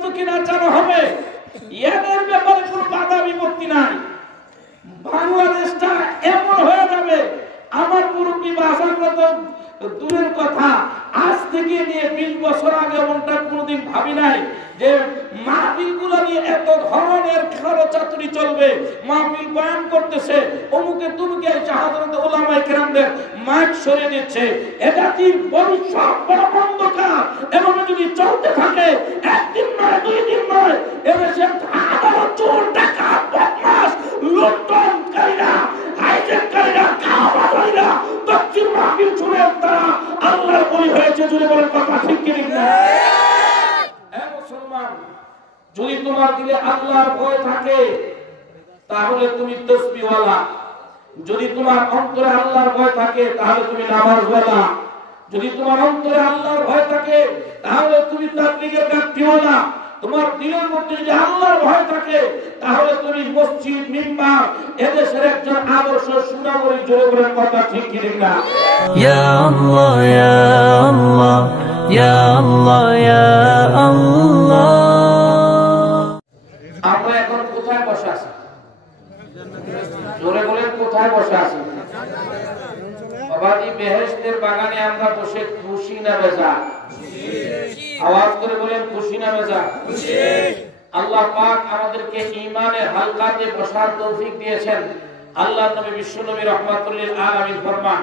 পর্যন্ত কিনা চালু হবে, এদের ব্যাপারে কোনো বাধা বিপত্তি নাই। বাংলাদেশটা এমন হয়ে যাবে, আমার মুরব্বী বাসার দূরের কথা, আজ থেকে নিয়ে 20 বছর আগে এমনটা কোনোদিন ভাবি নাই যে মাহফিলগুলো নিয়ে এত ধরনের খরচাতুরি চলবে। মাহফিল বয়ান করতেছে, অমুকে তুমুকে শাহাদাত উলামায়ে কেরামদের মাইক সরিয়ে দিচ্ছে। এ জাতির ভবিষ্যৎ বড় অন্ধকার। এভাবে যদি চলতে থাকে, একদিন নয়, 2 দিন নয়, এদেশে হাজারো চোর, ডাকাত, বদমাশ, লুণ্ঠনকারীরা, হাইজ্যাককারীরা, কাওয়াবাজারীরা দক্ষিণ মাহফিল শুনে তারা আল্লাহর ওলি হয়েছে। জুড়ে বলেন কথা ঠিক কি না? মুসলমান, যদি তোমার দিলে আল্লাহর ভয় থাকে তাহলে তুমি তাসবিহওয়ালা। যদি তোমার অন্তরে আল্লাহর ভয় থাকে তাহলে তুমি নামাজওয়ালা। যদি তোমার অন্তরে আল্লাহর ভয় থাকে তাহলে তুমি তাবলীগের গাঁটটিওয়ালা। তোমার দিলের মধ্যে যদি আল্লাহর ভয় থাকে তাহলে তুমি মসজিদ, মিম্বার, এদেশের একজন আদর্শ সুনাগরিক। জোরে বলেন কথা ঠিক কি না? ইয়া আল্লাহ, ইয়া আল্লাহ, ইয়া আল্লাহ, ইয়া আল্লাহ। আমরা এখন কোথায় বসে আছি? জোরে বলেন কোথায় বসে আছি? বাবাজি, বেহেশতের বাগানে আমরা বসে খুশি না বেজা? আওয়াজ করে বলেন খুশি না বেজা? আল্লাহ পাক আমাদেরকে ঈমানের হালকাতে বসার তৌফিক দিয়েছেন। আল্লাহর নবী বিশ্বনবী রাহমাতুল লিল আলামিন ফরমান,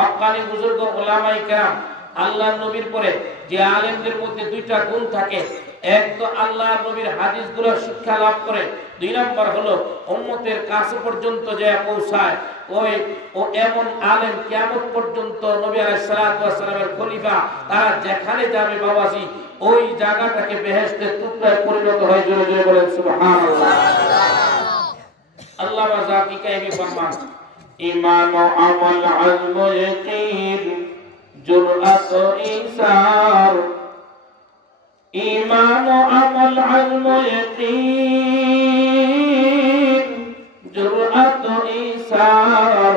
হক্কানি বুজুর্গ উলামায়ে কেরাম, আল্লাহর নবীর পরে যে আলেমদের মধ্যে 2টা গুণ থাকে, এক তো আল্লাহর নবীর হাদিসগুলো শিক্ষা লাভ করে, 2 নম্বর হলো উম্মতের কাছে পর্যন্ত যে পৌঁছায়। ও এমন আলেম কিয়ামত পর্যন্ত নবী আলাইহিস সালাতু ওয়াস সালামের খলিফা, তারা যেখানে যাবে বাবাজি ওই জায়গাটাকে বেহেশতের টুকরায় পরিণত হয়। জোরে জোরে বলেন সুবহানাল্লাহ। আল্লামা জাকি কাইমি ফরমান, ঈমান ও আমল, ইলম ও ইয়াকিন, জুরআত ও ইসার। ঈমান ও আমল, ইলম ও ইয়াকিন, জুরআত ও ইসার।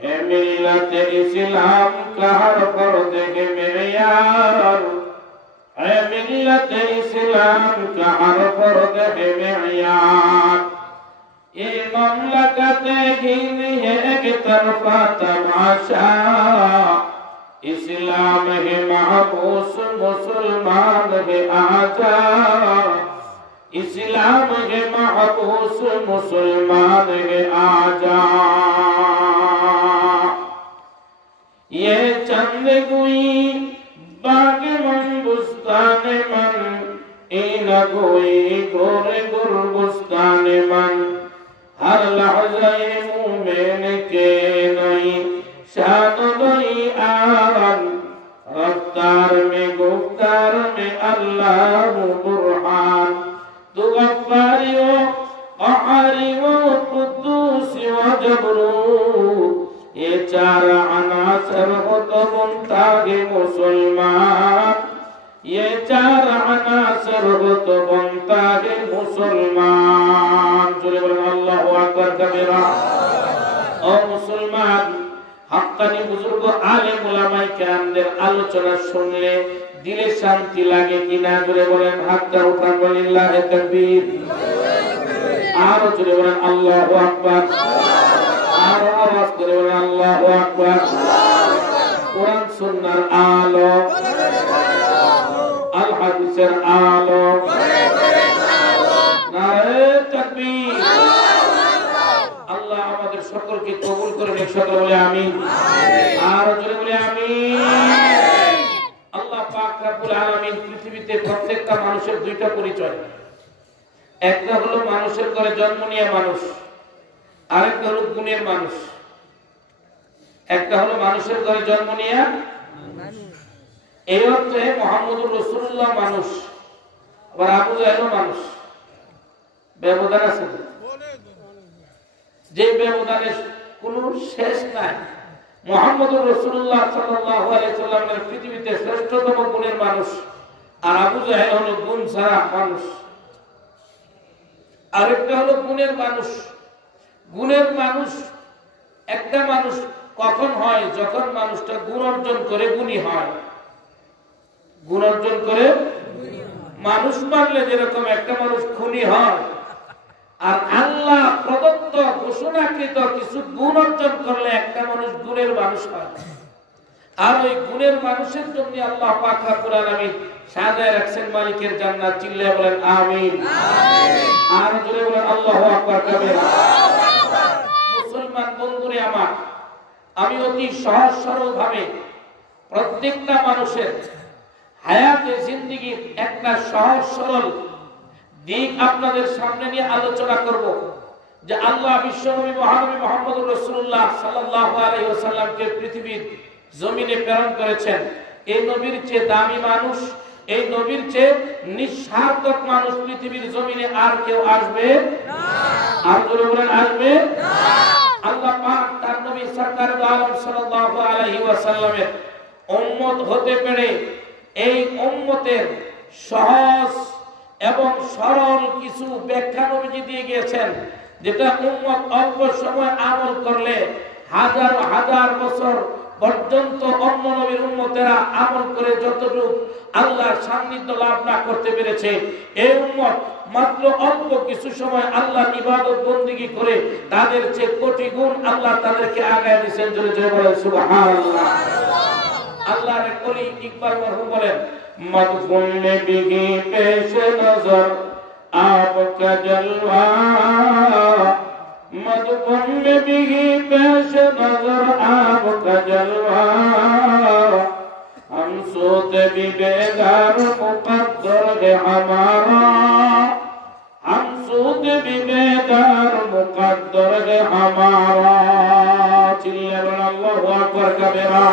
হে মিল্লাতে ইসলাম কা হর ফরদে কে মেয়ার। হে মিল্লাতে ইসলাম কা হর ফরদে কে মেয়ার। ये ममलकत हिंद है एक तरफा तमाशा। इस्लाम है महबूस, मुसलमान है आजा। इस्लाम है महबूस, मुसलमान है आजा। ये चंद गुई बाग मन, बुस्तान मन, इन गुई गोरे गुर बुस्तान मन। हर लहज़े मोमिन के नई शान नई आन। रफ्तार में गुफ्तार में अल्लाह बुरहान। तू गफ्फारी व क़हारी व कुद्दूस व जबरूत। ये 4 अनासर हो तो बनतागे मुसलमान। ये 4 अनासर हो तो बनतागे मुसलमान। जोरे बोलें अल्लाहु अकबर कबीरा। और मुसलमान, हक्कानी बुजुर्ग आलेम उलामाए केरामদের আলোচনা শুনলে দিলে শান্তি লাগে কিনা? জোরে বলেন হাতটা উঠান, বলেন লিল্লাহি তাকবীর। আর জোরে বলেন আল্লাহু আকবার। আর আওয়াজ করে বলেন আল্লাহু আকবার। কোরআন সুন্নাহর আলো, আল হাদিসের আলো, নারে তাকবীর। আল্লাহ আমাদের সকলকে কবুল করে নিন। সকলে বলে আমিন। আর জোরে বলে আমিন। আল্লাহ পাক রব্বুল আলামিন পৃথিবীতে প্রত্যেকটা মানুষের 2টা পরিচয়। একটা হলো মানুষের ঘরে জন্ম নিয়ে মানুষ, আরেকটা হলো গুণের মানুষ। একটা হলো মানুষের ঘরে জন্ম নিয়ে এই অর্থে মুহাম্মদুর রাসূলুল্লাহ মানুষ, আবার আবু জাহেলও মানুষ। ব্যবধান আছে, যে ব্যবধানের কোনো শেষ নাই। মুহাম্মদুর রাসূলুল্লাহ সাল্লাল্লাহু আলাইহি সাল্লামের পৃথিবীতে শ্রেষ্ঠতম গুণের মানুষ, আর আবু জাহেল হলো গুণ ছাড়া মানুষ। আরেকটা হলো গুণের মানুষ। গুণের মানুষ, একটা মানুষ কখন হয়? যখন মানুষটা গুণ অর্জন করে গুণী হয়। গুণ অর্জন করে, মানুষ মারলে যেরকম একটা মানুষ খুনি হয়, আর আল্লাহ প্রদত্ত ঘোষণাকৃত কিছু গুণ অর্জন করলে একটা মানুষ গুণের মানুষ হয়। আর ওই গুণের মানুষের জন্য আল্লাহ পাক রব্বুল আলামিন সাজায় রাখছেন মালিকের জান্নাত। চিল্লায়ে বলেন আমিন, আর জোরে বলেন আল্লাহু আকবার কাবীরা। মুসলমান বন্ধুরে আমার, আমি অতি সহজ সরল ভাবে প্রত্যেকটা মানুষের হায়াতে জিন্দেগির একটা সহজ সরল দিক আপনাদের সামনে নিয়ে আলোচনা করব, যে আল্লাহ বিশ্বনবী মহানবী মুহাম্মদুর রাসূলুল্লাহ সাল্লাল্লাহু আলাইহি ওয়াসাল্লামকে পৃথিবীর জমিনে প্রেরণ করেছেন। এই নবীর চেয়ে দামি মানুষ, এই নবীর চেয়ে নিঃস্বার্থক মানুষ পৃথিবীর জমিনে আর কেউ আসবে না। আর জোরে বলেন আসবে না। আল্লাহ পাক তার নবী সরকার আলম সাল্লাল্লাহু আলাইহি ওয়াসাল্লামের উম্মত হতে পেরে এই উম্মতের সহজ এবং সরল কিছু ব্যাখ্যা নবীজি দিয়ে গিয়েছেন, যেটা উম্মত অল্প সময় আমল করলে হাজার হাজার বছর পর্যন্ত অন্য নবীর উম্মতেরা আমল করে যতটুকু আল্লাহর সান্নিধ্য লাভ না করতে পেরেছে, এই উম্মত মাত্র অল্প কিছু সময় আল্লাহর ইবাদত বন্দেগী করে তাদের চেয়ে কোটি গুণ আল্লাহ তাদেরকে আগায় দিয়েছেন। জোরে জোরে বলেন সুবহানাল্লাহ। আল্লাহর কলি ইকবাল মরহুম বলেন, মদফুন में बिगी पेश नजर आपका जलवा, मदफुन में बिगी पेश नजर आपका जलवा, हम सोते भी बेदार मुकद्दर है हमारा, हम सोते भी बेदार मुकद्दर है हमारा। चिल्लाए बोलो अल्लाहु अकबर कबीरा।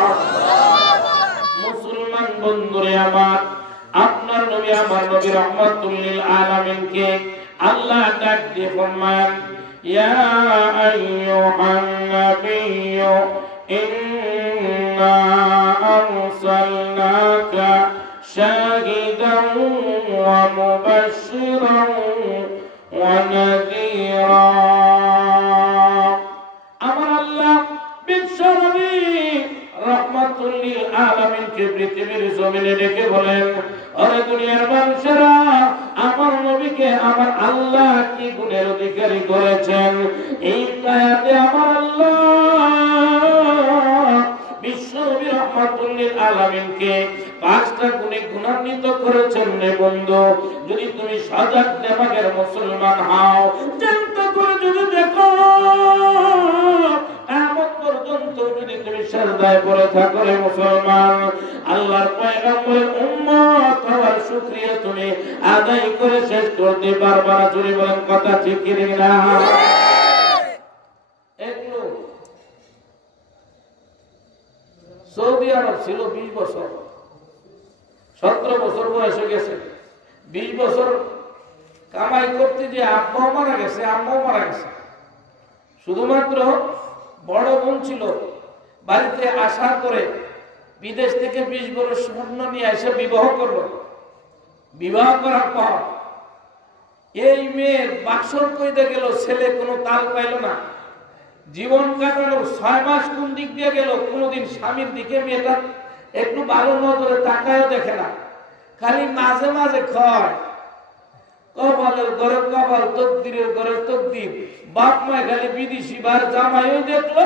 মুসলমান বন্ধুরে আমার, আপনার নবী আমার নবী রাহমাতুল লিল আলামিনকে আল্লাহ ডাক দিয়ে ফরমান, ইয়া আইয়ুহান নাবিয়্যু ইন্না আরসালনাকা শাহিদান ওয়া মুবাশশিরান ওয়া নাযীরা। আমার আল্লাহ বিশ্ব নবী রাহমাতুল লিল আলামিনকে পৃথিবীর জমিনে ডেকে বলেন, আরে দুনিয়ার মানুষেরা, আমার নবীকে আমার আল্লাহ কি গুণের অধিকারী করেছেন। এই আয়াতে আমার আল্লাহ বিশ্ব নবী রাহমাতুল লিল আলামিনকে 5টা গুণে গুণান্বিত করেছেন। রে বন্ধু, যদি তুমি সজাগ দেমাগের মুসলমান হও, চিন্তা করে যদি দেখো, পর্যন্ত যদি তুমি সিজদায় পড়ে থাকো রে মুসলমান, আল্লাহর পয়গম্বরের উম্মত হওয়ার শুকরিয়া তুমি আদায় করে শেষ করতে পারবা না। জোরে বলেন কথা ঠিক কি না? একটু সৌদি আরব ছিল 20 বছর, 17 বছর বয়স হয়ে গেছে। 20 বছর কামাই করতে যে আব্বাও মারা গেছে, আম্মাও মারা গেছে। শুধুমাত্র বড় বোন ছিল, বাড়িতে আসার পরে বিদেশ থেকে 20 বড় স্বর্ণ নিয়ে এসে বিবাহ করলো। বিবাহ করার পর এই মেয়ের বাসর কইতে গেল, ছেলে কোনো তাল পাইল না। জীবন কাটানোর 6 মাস কোন দিক দিয়ে গেল, কোনোদিন স্বামীর দিকে মেয়েটা একটু ভালো নজরে তাকায়ও দেখে না, খালি মাঝে মাঝে খয়। কপালের ঘরে কপাল, তকদিরের ঘরে তকদির। বাপ মা খালি বিদেশি বার জামাইও দেখলো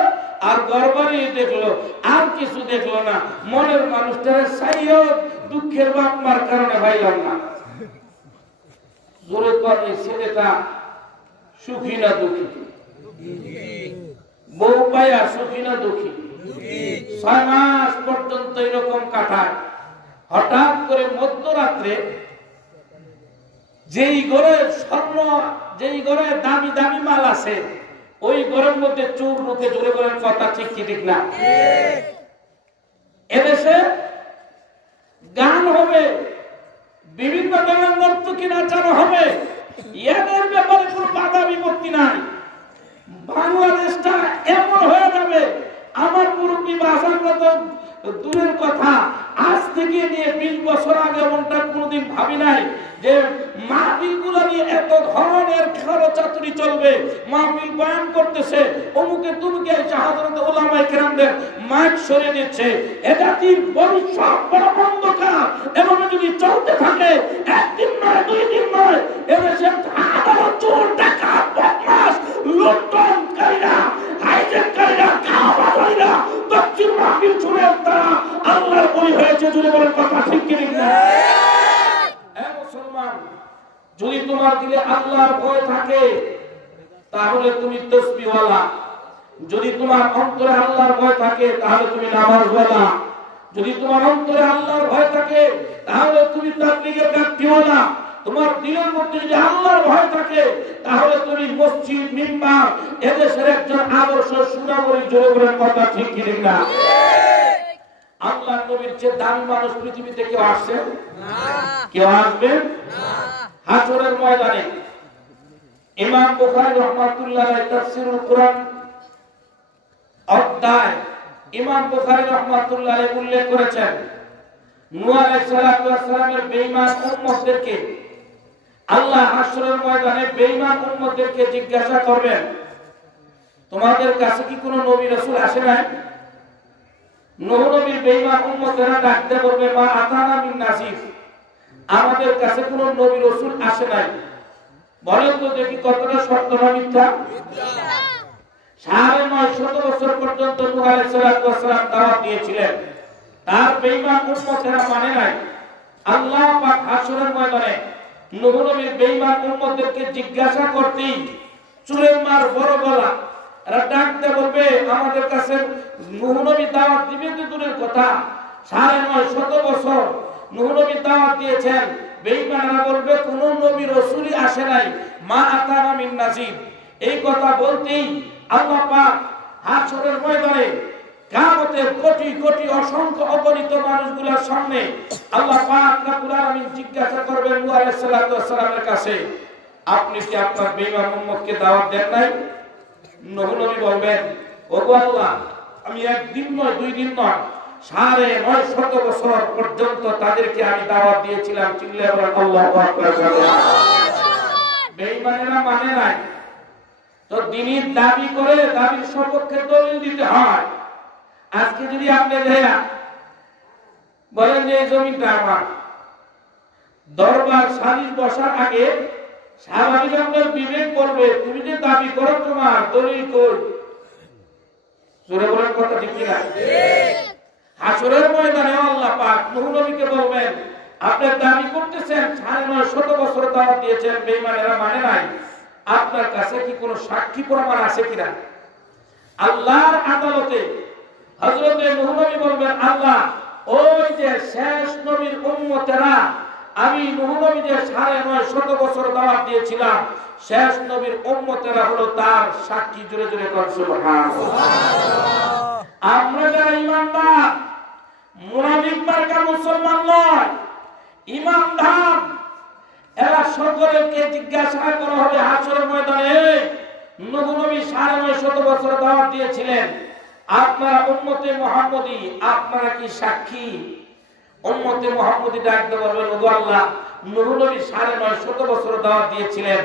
আর গরবারিও দেখলো, আর কিছু দেখলো না। মনের মানুষটারে চাইও দুঃখের বাপ মার কারণে ভাইলাম না। জোরে করে ছেলেটা সুখী না দুঃখী? বউ পায়া সুখী না দুঃখী? 6 মাস পর্যন্ত এরকম কাটায়। হঠাৎ করে মধ্যরাত্রে যেই ঘরে স্বর্ণ, যেই ঘরে দামি দামি মাল আছে, ওই ঘরের মধ্যে চোর ঢুকে। জোরে বলেন কথা ঠিক কি ঠিক না? এদেশে গান হবে, বিভিন্ন ধরনের নর্তকী নাচানো হবে, এদের ব্যাপারে কোনো বাধা বিপত্তি নাই। বাংলাদেশটা এমন হয়ে যাবে, আমার মুরব্বী বাসার মতো দূরের কথা, আজ থেকে নিয়ে 20 বছর আগে এমনটা কোনোদিন ভাবি নাই যে মাহফিলগুলো নিয়ে এত ধরনের খরচাতুরি চলবে। মাহফিল বয়ান করতেছে, অমুকে তুমুকে হযরত উলামায়ে কেরামদের মাইক সরিয়ে দিচ্ছে। এ জাতির ভবিষ্যৎ বড় অন্ধকার। এভাবে যদি চলতে থাকে, একদিন নয়, 2 দিন নয়, এদেশে হাজারো চোর, ডাকাত, বদমাশ, লুণ্ঠনকারীরা, হাইজ্যাককারীরা, কাওয়াবাজারীরা দক্ষিণ মাহফিল ছুড়ে তারা আল্লাহর বলি হয়েছে। জুড়ে বলেন কথা ঠিক কি না? মুসলমান, যদি তোমার দিলে আল্লাহর ভয় থাকে তাহলে তুমি তাসবিহওয়ালা। যদি তোমার অন্তরে আল্লাহর ভয় থাকে তাহলে তুমি নামাজওয়ালা। যদি তোমার অন্তরে আল্লাহর ভয় থাকে তাহলে তুমি তাবলীগের গাঁটটিওয়ালা। তোমার দিলের মধ্যে যদি আল্লাহর ভয় থাকে তাহলে তুমি মসজিদ, মিম্বার, এদেশের একজন আদর্শ সুনাগরিক। জোরে বলেন কথা ঠিক কি না? আল্লাহর নবীর চেয়ে দামি মানুষ পৃথিবীতে কেউ আসছে না, কেউ আসবে না। হাশরের ময়দানে ইমাম বুখারী রাহমাতুল্লাহ আলাইহি তাফসীরুল কুরআন অধ্যায় ইমাম বুখারী রাহমাতুল্লাহ আলাইহি উল্লেখ করেছেন, নূহ আলাইহিস সালাতু ওয়াস সালামের বেঈমান উম্মতদেরকে আল্লাহ হাশরের ময়দানে বেঈমান উম্মতদেরকে জিজ্ঞাসা করবেন, তোমাদের কাছে কি কোনো নবী রাসূল আসে নাই? নূহ নবীর বেঈমান উম্মতেরা ডাকতে বলবে, মা আতানা মিন নাসির, আমাদের কাছে কোনো নবী রাসূল আসে নাই। বলেন তো দেখি কতটা সত্য না মিথ্যা? 950 বছর পর্যন্ত নূহ আলাইহিস সালাতু ওয়াস সালাম দাওয়াত দিয়েছিলেন, তার বেঈমান উম্মতেরা মানে নাই। আল্লাহ পাক হাশরের ময়দানে নূহ নবীর বেঈমান উম্মতদেরকে জিজ্ঞাসা করতেই চুলের মার বড় গলা এরা ডাকতে বলবে, আমাদের কাছে নূহ নবী দাওয়াত দিবে তো দূরের কথা, 950 বছর নূহ নবী দাওয়াত দিয়েছেন। বেঈমানরা বলবে কোন নবী রাসূলই আসে নাই, মা আতানা মিন নাসির। এই কথা বলতেই আল্লাহ পাক হাশরের ময়দানে কিয়ামতের কোটি কোটি অসংখ্য অগণিত মানুষগুলোর সামনে আল্লাহ পাক রব্বুল আলামিন জিজ্ঞাসা করবেন নূহ আলাইহিস সালাতু ওয়াস সালামের কাছে, আপনি কি আপনার বেঈমান উম্মতকে দাওয়াত দেন নাই? নূহ নবী বলবেন, ওগো আল্লাহ, আমি একদিন নয়, 2 দিন নয়, 950 বছর পর্যন্ত তাদেরকে আমি দাওয়াত দিয়েছিলাম। চিল্লায়ে বলেন আল্লাহু আকবার। বেঈমানেরা মানে নাই তো দ্বীনের দাবি করে দাবির সপক্ষে দলিল দিতে হয়। আজকে যদি আপনি বলেন যে এই জমিটা আমার, দরবার সালিশ বসার আগে স্বাভাবিক আপনার বিবেক করবে, তুমি যে দাবি করো তোমার দলিল কই? জোরে বলেন কথা ঠিক কি না? হাশরের ময়দানে আল্লাহ পাক নূহ নবীকে বলবেন, আপনি দাবি করতেছেন 950 বছর দাওয়াত দিয়েছেন, বেঈমানেরা মানে নাই, আপনার কাছে কি কোনো সাক্ষী প্রমাণ আছে কিনা? আল্লাহর আদালতে হযরত নূহ নবী বলবেন, আল্লাহ, ওই যে শেষ নবীর উম্মতেরা, আমি নূহ নবী যে 950 বছর দাওয়াত দিয়েছিলাম, শেষ নবীর উম্মতেরা হলো তার সাক্ষী। জোরে জোরে কর সুবহানাল্লাহ। আমরা যারা ঈমানদার, মুনাফিক মার্কা মুসলমান নয়, ঈমানদার, এরা সকলকে জিজ্ঞাসা করা হবে হাশরের ময়দানে, নূহ নবী 950 বছর দাওয়াত দিয়েছিলেন, আপনারা উম্মতে মুহাম্মদী, আপনারা কি সাক্ষী? উম্মতে মুহাম্মদী ডাকতে বলবেন, ওগো আল্লাহ, নূহ নবী 950 বছর দাওয়াত দিয়েছিলেন,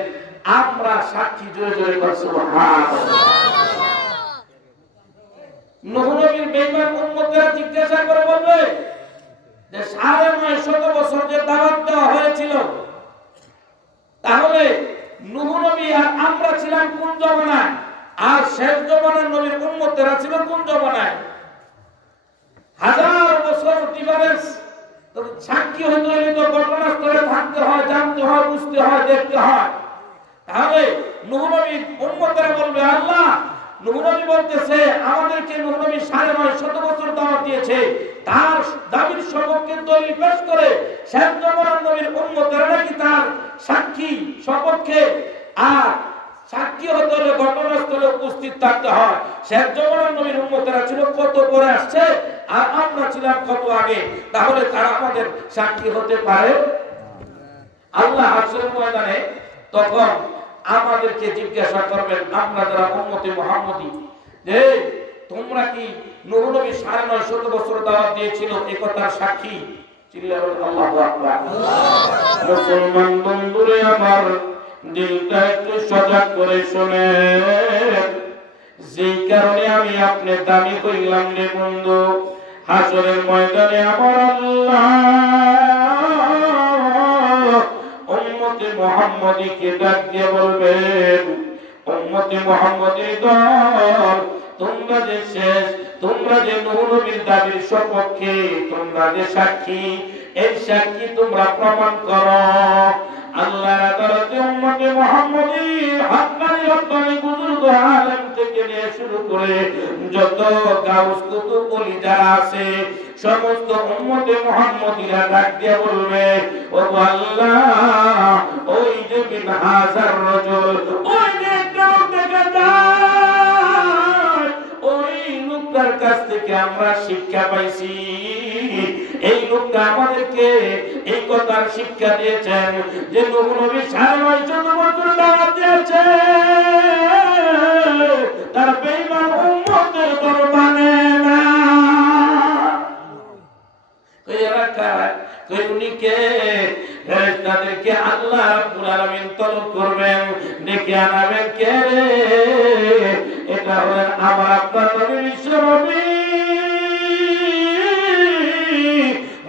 আমরা সাক্ষী। জোরে জোরে কর সুবহানাল্লাহ। নূহ নবীর বেঈমান উম্মতেরা জিজ্ঞাসা করে বলবে যে 950 বছর যে দাওয়াত দেওয়া হয়েছিল, তাহলে নূহ নবী আর আমরা ছিলাম কোন জমানায়, আর শেষ জমানার নবীর উম্মতেরা ছিল কোন জমানায়? 1000 বছর ডিফারেন্স। তো সাক্ষী হতে হলে তো ঘটনাস্থলে থাকতে হয়, জানতে হয়, বুঝতে হয়, দেখতে হয়। তাহলে নূহ নবীর উম্মতেরা বলবে, আল্লাহ, নূহ নবী বলতেছে আমাদেরকে নূহ নবী 950 বছর দাওয়াত দিয়েছে, তার দাবির সপক্ষে দলিল পেশ করে শেষ জমানার নবীর উম্মতেরা নাকি তার সাক্ষী সপক্ষে। আর সাক্ষী হতে হলে ঘটনাস্থলে উপস্থিত থাকতে হয়। শেষ জমানার নবীর উম্মতেরা ছিল কত পরে আসছে, আর আমরা ছিলাম কত আগে, তাহলে তারা আমাদের সাক্ষী হতে পারে? আল্লাহ হাশরের ময়দানে তখন আমাদেরকে জিজ্ঞাসা করবেন, আমরা যারা উম্মতে মুহাম্মদী, যে তোমরা কি নূহ নবী 950 বছর দাওয়াত দিয়েছিল, এই কথার সাক্ষী। চিল্লায় বলেন আল্লাহু আকবার। মুসলমান বন্ধুরে আমার, দিলটা একটু সজাগ করে শুনেন। যেই কারণে আমি আপনি দামি কইলাম রে বন্ধু, হাসরের ময়দানে আমার আল্লাহ উম্মতে মুহাম্মদীকে ডাক দিয়ে বলবেন, উম্মতে মুহাম্মদী দল, তোমরা যে শেষ, তোমরা যে নূহ নবীর দাবির সপক্ষে তোমরা যে সাক্ষী, এই সাক্ষী তোমরা প্রমাণ করো। আল্লাহর আদালতে উম্মতে মুহাম্মদী হাক্কানি রব্বানি বুজুর্গ আলেম থেকে নিয়ে শুরু করে যত গাউস কুতুব ওলি যারা আছে, সমস্ত উম্মতে মুহাম্মদীরা ডাক দিয়ে বলবে, ও আল্লাহ, ওই যে মিন হাজার রাজুল, ওই যে লোক দেখা যায়, ওই লোকটার কাছ থেকে আমরা শিক্ষা পাইছি। এই লোকটা আমাদেরকে এই কথার শিক্ষা দিয়েছেন যে নূহ নবী 950 বছর দাওয়াত দিয়েছে, তার বেঈমান উম্মতের দল মানে না। উনিকে ফেরেশতাদেরকে আল্লাহ রাব্বুল আলামিন তলব করবেন, ডেকে আনাবেন। কে রে? এটা হলেন আমার আপনার নবী বিশ্বনবী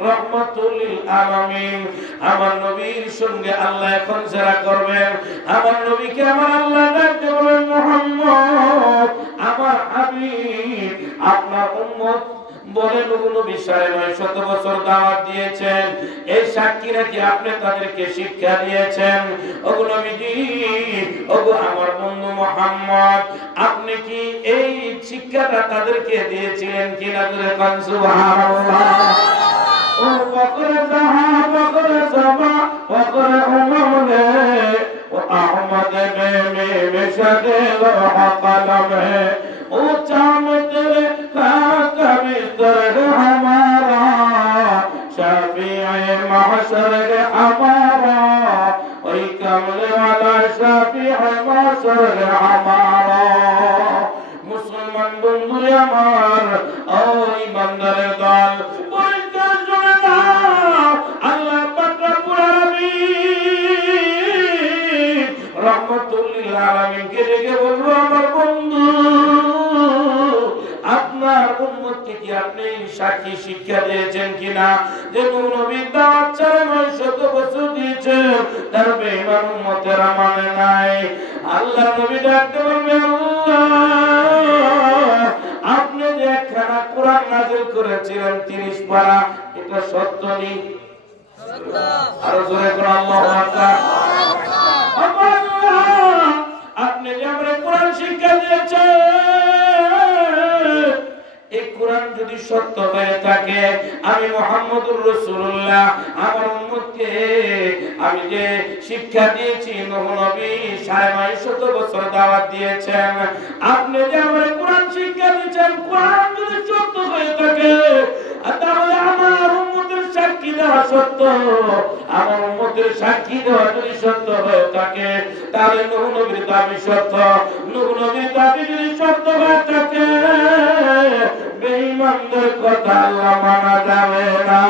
রহমাতুল লিল আলামিন। আমার নবীর সঙ্গে আল্লাহ এখন যারা করবেন, আমার নবীকে আমার আল্লাহ ডাকতে বলেন, মুহাম্মদ আমার হাবিব, আপনার উম্মত বলে নূহ নবী 950 বছর দাওয়াত দিয়েছেন, এই সাক্ষী নাকি আপনি তাদেরকে শিক্ষা দিয়েছেন। ওগো নবীজি, ওগো আমার বন্ধু মুহাম্মদ, আপনি কি এই শিক্ষাটা তাদেরকে দিয়েছিলেন কিনা? করে কোন সুবহানাল্লাহ। ও বকরে জাহা বকরে জামা বকরে উমামে ও আহমদ মে মেশাদে কলম হে ও চামদ का बिस्तर हमारा, शाफिए महशर हमारा, वही कमले वाला शाफिए महशर हमारा। मुसलमान बंधुरे আমার, ওই বান্দারের দল, পরিষ্কার শুনে নাও, আল্লাহ পাক রব্বুল আলামিন রহমাতুল লিল আলামিনকে ডেকে বলবো, আমার বন্ধু, আপনার উম্মতকে কি আপনি সাক্ষী শিক্ষা দিয়েছেন কিনা যে নূহ নবী দাওয়াত 950 বছর দিয়েছেন, তার বেঈমান উম্মতেরা মানে নাই। আল্লাহ নবী ডাকতে বলবেন, আল্লাহ, আপনি যে একখানা কোরআন নাযিল করেছিলেন 30 পারা, এটা সত্য নি? সত্য। আরো জোরে করে আল্লাহু আকবার। আল্লাহ, আপনি যে আমরা কোরআন শিক্ষা দিয়েছেন, এই কোরআন যদি সত্য হয়ে থাকে, আমি মুহাম্মদুর রাসূলুল্লাহ আমার উম্মতকে আমি যে শিক্ষা দিয়েছি, নূহ নবী 950 বছর দাওয়াত দিয়েছেন, আপনি যে আমার কোরআন শিক্ষা দিয়েছেন, কোরআন যদি সত্য হয়ে থাকে, তাহলে আমার উম্মতের সাক্ষী দেওয়া সত্য, আমার উম্মতের সাক্ষী দেওয়া যদি সত্য হয়ে থাকে, তাহলে নূহ নবীর দাবি সত্য। নূহ নবীর দাবি যদি সত্য হয়ে থাকে, বেঈমানদের কথা আল্লাহ মানা যাবে না।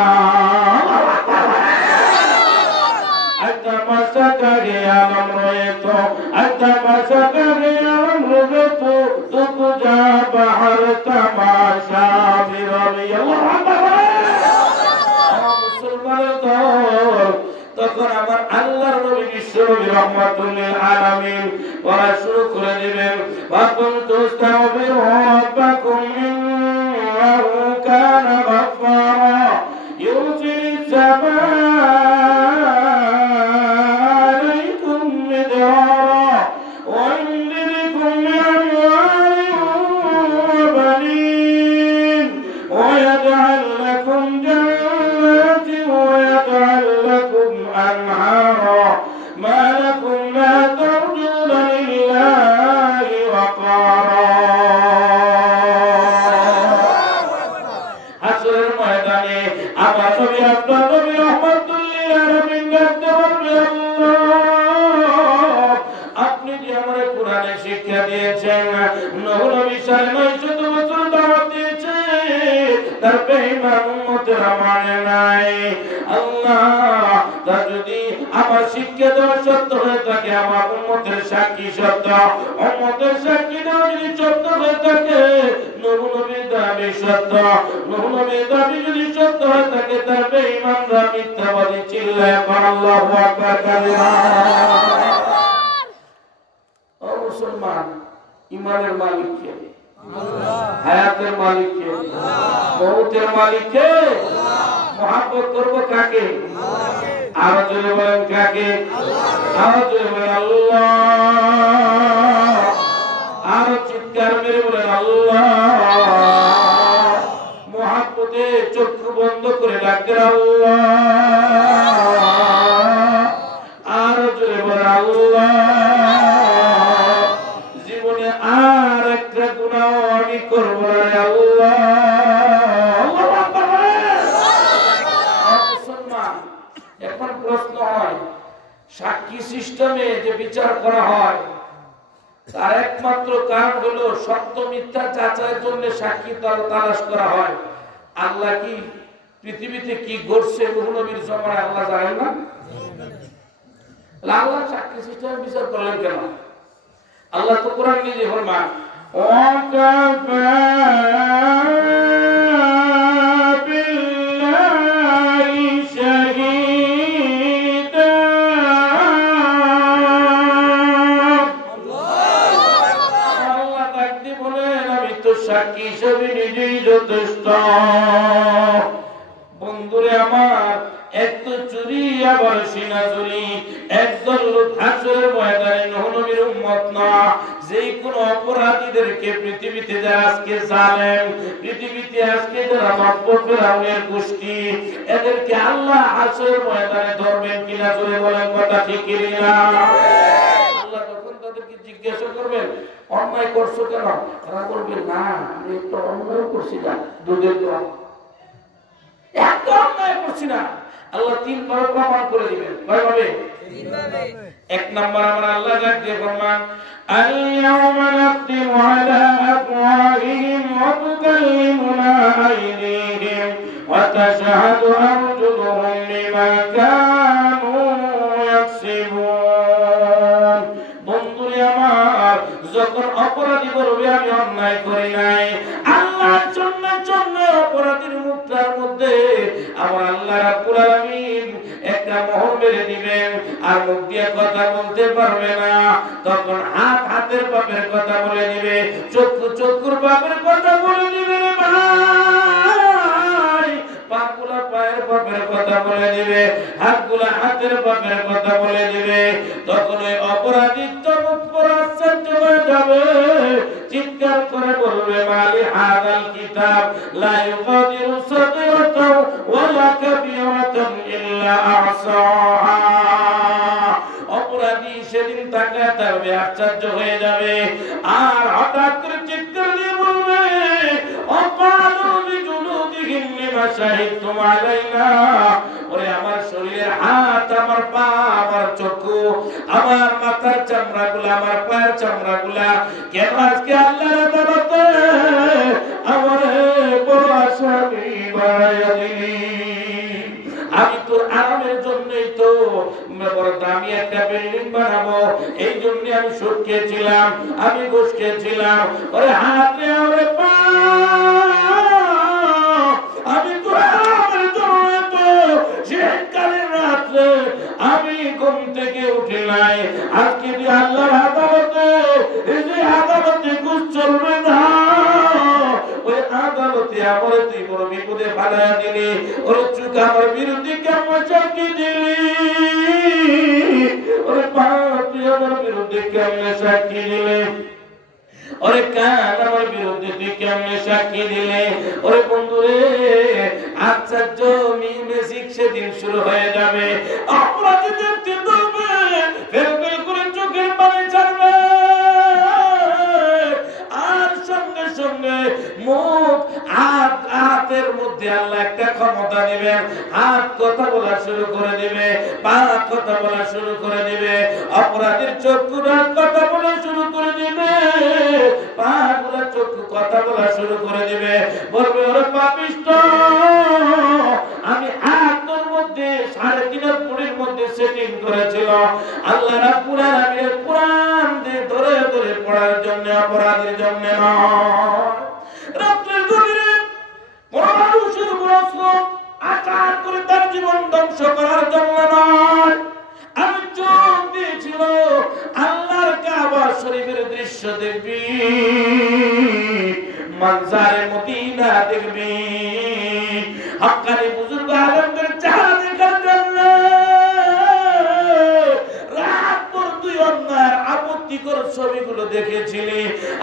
আতামাশা করে আলম রয়েতো, আতামাশা করে আলম রয়েতো, তুকু যা বাহার তামাশা বিরলি। আল্লাহু আকবার। মুসলমানের দল, তখন আমার আল্লাহর নবী বিশ্বনবী রহমাতুল লিল আলামিন পড়া শুরু করে দিবেন, ওয়াকুনতু আস্তাগফিরু রাব্বাকুম ইন্নাহু কানা গফফারা ইউরসিলিস সামা'a আলাইকুম মিদরারা ওয়া يمددكم بأموال وبنين ويجعل لكم جنات ويجعل لكم أنهارا ما لكم لا ترجون لله وقارا। হাসরের ময়দানে আমার নবী আপনার নবী রহমাতুল লিল আলামিন ডাকতে বলবেন, আল্লাহ, আপনি যে আমাদের কোরআনে শিক্ষা দিয়েছেন, নূহ নবী 950 বছর দাওয়াত দিয়েছেন, তার বেঈমান উম্মতেরা মানে নাই। আল্লাহ তা যদি আমার শিক্ষা দেওয়া সত্য হয়ে থাকে, আমার উম্মতের সাক্ষী সত্য, উম্মতের সাক্ষী দেওয়া যদি সত্য হয়ে থাকে, নূহ নবীর দাবি সত্য, নূহ নবীর দাবি যদি সত্য হয়ে থাকে, তার বেঈমানরা মিথ্যাবাদী। চিল্লায় আল্লাহু আকবার কালিমা। ও মুসলমান, ইমানের মালিক কে? আল্লাহ। হায়াতের মালিক কে? আল্লাহ। মউতের মালিক কে? আল্লাহ। মহব্বত করব কাকে? আল্লাহকে। আর জোরে বলেন কাকে? আল্লাহকে। আর জোরে বলেন আল্লাহ। আর চিৎকার মেরে বলেন আল্লাহ। মহব্বতে চক্ষু বন্ধ করে ডাকেন আল্লাহ। আর জোরে বলেন আল্লাহ। জীবনে আর একটা গুনাহ আমি করব না আল্লাহ। এখন প্রশ্ন হয়, সাক্ষী সিস্টেমে যে বিচার করা হয় তার একমাত্র কারণ হলো সত্য মিথ্যা যাচাইয়ের জন্য সাক্ষী তালাশ করা হয়। আল্লাহ কি পৃথিবীতে কি ঘটছে নূহ নবীর সময় আল্লাহ জানেন না? আল্লাহ সাক্ষী সিস্টেমে বিচার করলেন কেন? আল্লাহ তো কোরআন নিজে ফরমান, সাক্ষী হিসেবে নিজেই যথেষ্ট। বন্ধুরে আমার, এক তো চুরি আবার সিনা চুরি, একদল লোক হাসরের ময়দানে নূহ নবীর উম্মত না, যেই কোন অপরাধীদেরকে পৃথিবীতে যারা আজকে জালেম, পৃথিবীতে আজকে যারা নব্য ফেরাউনের গোষ্ঠী, এদেরকে আল্লাহ হাসরের ময়দানে ধরবেন কিনা জোরে বলেন কথা ঠিক কিনা? আল্লাহ তখন তাদেরকে জিজ্ঞাসা করবেন, অন্যায় করছো কেন? তারা বলবে, না আমি একটু অন্যায় করছি না, দুধের দোয়া, এত অন্যায় করছি না। আল্লাহ তিনবার প্রমাণ করে দিবেন। কয়ভাবে? এক নাম্বার আমার আল্লাহ ডাকতে ফরমান, আল-ইয়াওমা নাখতিমু আলা আফওয়াহিহিম ওয়া তুকাল্লিমুনা আইদিহিম ওয়া তাশহাদু আরজুলুহুম বিমা কানু ইয়াকসিবুন। বন্ধুরে আমার, যখন অপরাধী বলবে আমি অন্যায় করি নাই, আল্লাহর জন্য অপরাধীর মুখটার মধ্যে আমার আল্লাহ রাব্বুল আলামিন একটা মোহর মেরে দিবেন, আর মুখ দিয়ে কথা বলতে পারবে না। তখন হাতের পাপের কথা বলে দিবে, চক্ষুর পাপের কথা বলে দিবে ভাই, পাগুলা পায়ের পাপের কথা বলে দিবে, হাতগুলা হাতের পাপের কথা বলে দিবে। তখন ওই অপরাধী চমক পড়ে আশ্চর্য হয়ে যাবে, চিৎকার করে বলবে, মালি হাদাল কিতাব লা ইউগাদিরু সাগীরাতাও ওয়ালা কাবীরাতান ইল্লা আহসাহা। অপরাধী সেদিন তাকায় থাকবে, আশ্চর্য হয়ে যাবে, আর হঠাৎ করে চিৎকার দিয়ে বলবে, অকালু লিজুলুদিহিম লিমা শাহিদতুম আলাইনা। ওরে আমার শরীরের হাত, আমার পা, আমার চক্ষু, আমার মাথার চামড়াগুলা, আমার পায়ের চামড়াগুলা কেন আজকে আল্লাহর আদালতে আমার বড় আসামি বানাইয়া দিলি? আমি তোর আরামের জন্যই তো বড় দামি একটা বিল্ডিং বানাবো, এই জন্য আমি সুদ খেয়েছিলাম, আমি ঘুষ খেয়েছিলাম। ওরে হাত রে, ওরে পা, আমি তোর আরামের জন্য তো শীতকালের রাত্রে আমি ঘুম থেকে উঠি নাই। আজকে যে আল্লাহর আদালতে, এই যে আদালতে ঘুষ চলবে না, ওই আদালতে আমার তুই বড় বিপদে ফালাইয়া দিলি। ওর চুখ আমার বিরুদ্ধে কেমন সাক্ষী দিলি, ওরে পা তুই আমার বিরুদ্ধে কেমন সাক্ষী দিলে, ওরে কান আমার বিরুদ্ধে তুই কেমন সাক্ষী দিলে। ওরে বন্ধুরে, আশ্চর্য মিউজিক সেদিন শুরু হয়ে যাবে, অপরাধী দেখতে ধরবে, ফের করে চোখের পানি ছাড়বে, আর সঙ্গে সঙ্গে মুখ হাতের মধ্যে মধ্যে আল্লাহ একটা ক্ষমতা দিবেন, হাত কথা বলা শুরু করে দিবে, পা কথা বলা শুরু করে দিবে, অপরাধীর চক্ষুরা কথা বলা শুরু করে দিবে, পা গুলা চক্ষু কথা বলা শুরু করে দিবে, বলবে ওরে পাপিষ্ঠ, আমি হাতের মধ্যে 3.5 ফুটের মধ্যে সেটিং করেছিল আল্লাহ রাব্বুল আলামিনের কোরআন দিয়ে ধরে ধরে পড়ার জন্য, অপরাধের জন্য নয়। রাত্রের গভীরে বড় মানুষের বস্ত্র আচার করে তার জীবন ধ্বংস করার জন্য নয়। আমি চোখ দিয়েছিল আল্লাহর কাবা শরীফের দৃশ্য দেখবি, মনজারে মদিনা দেখবি, হক্কানি বুজুর্গ আলেমদের চেহারা দেখার জন্য রাত ভর তুই অন্যায় আপত্তিকর ছবিগুলো দেখেছিলি।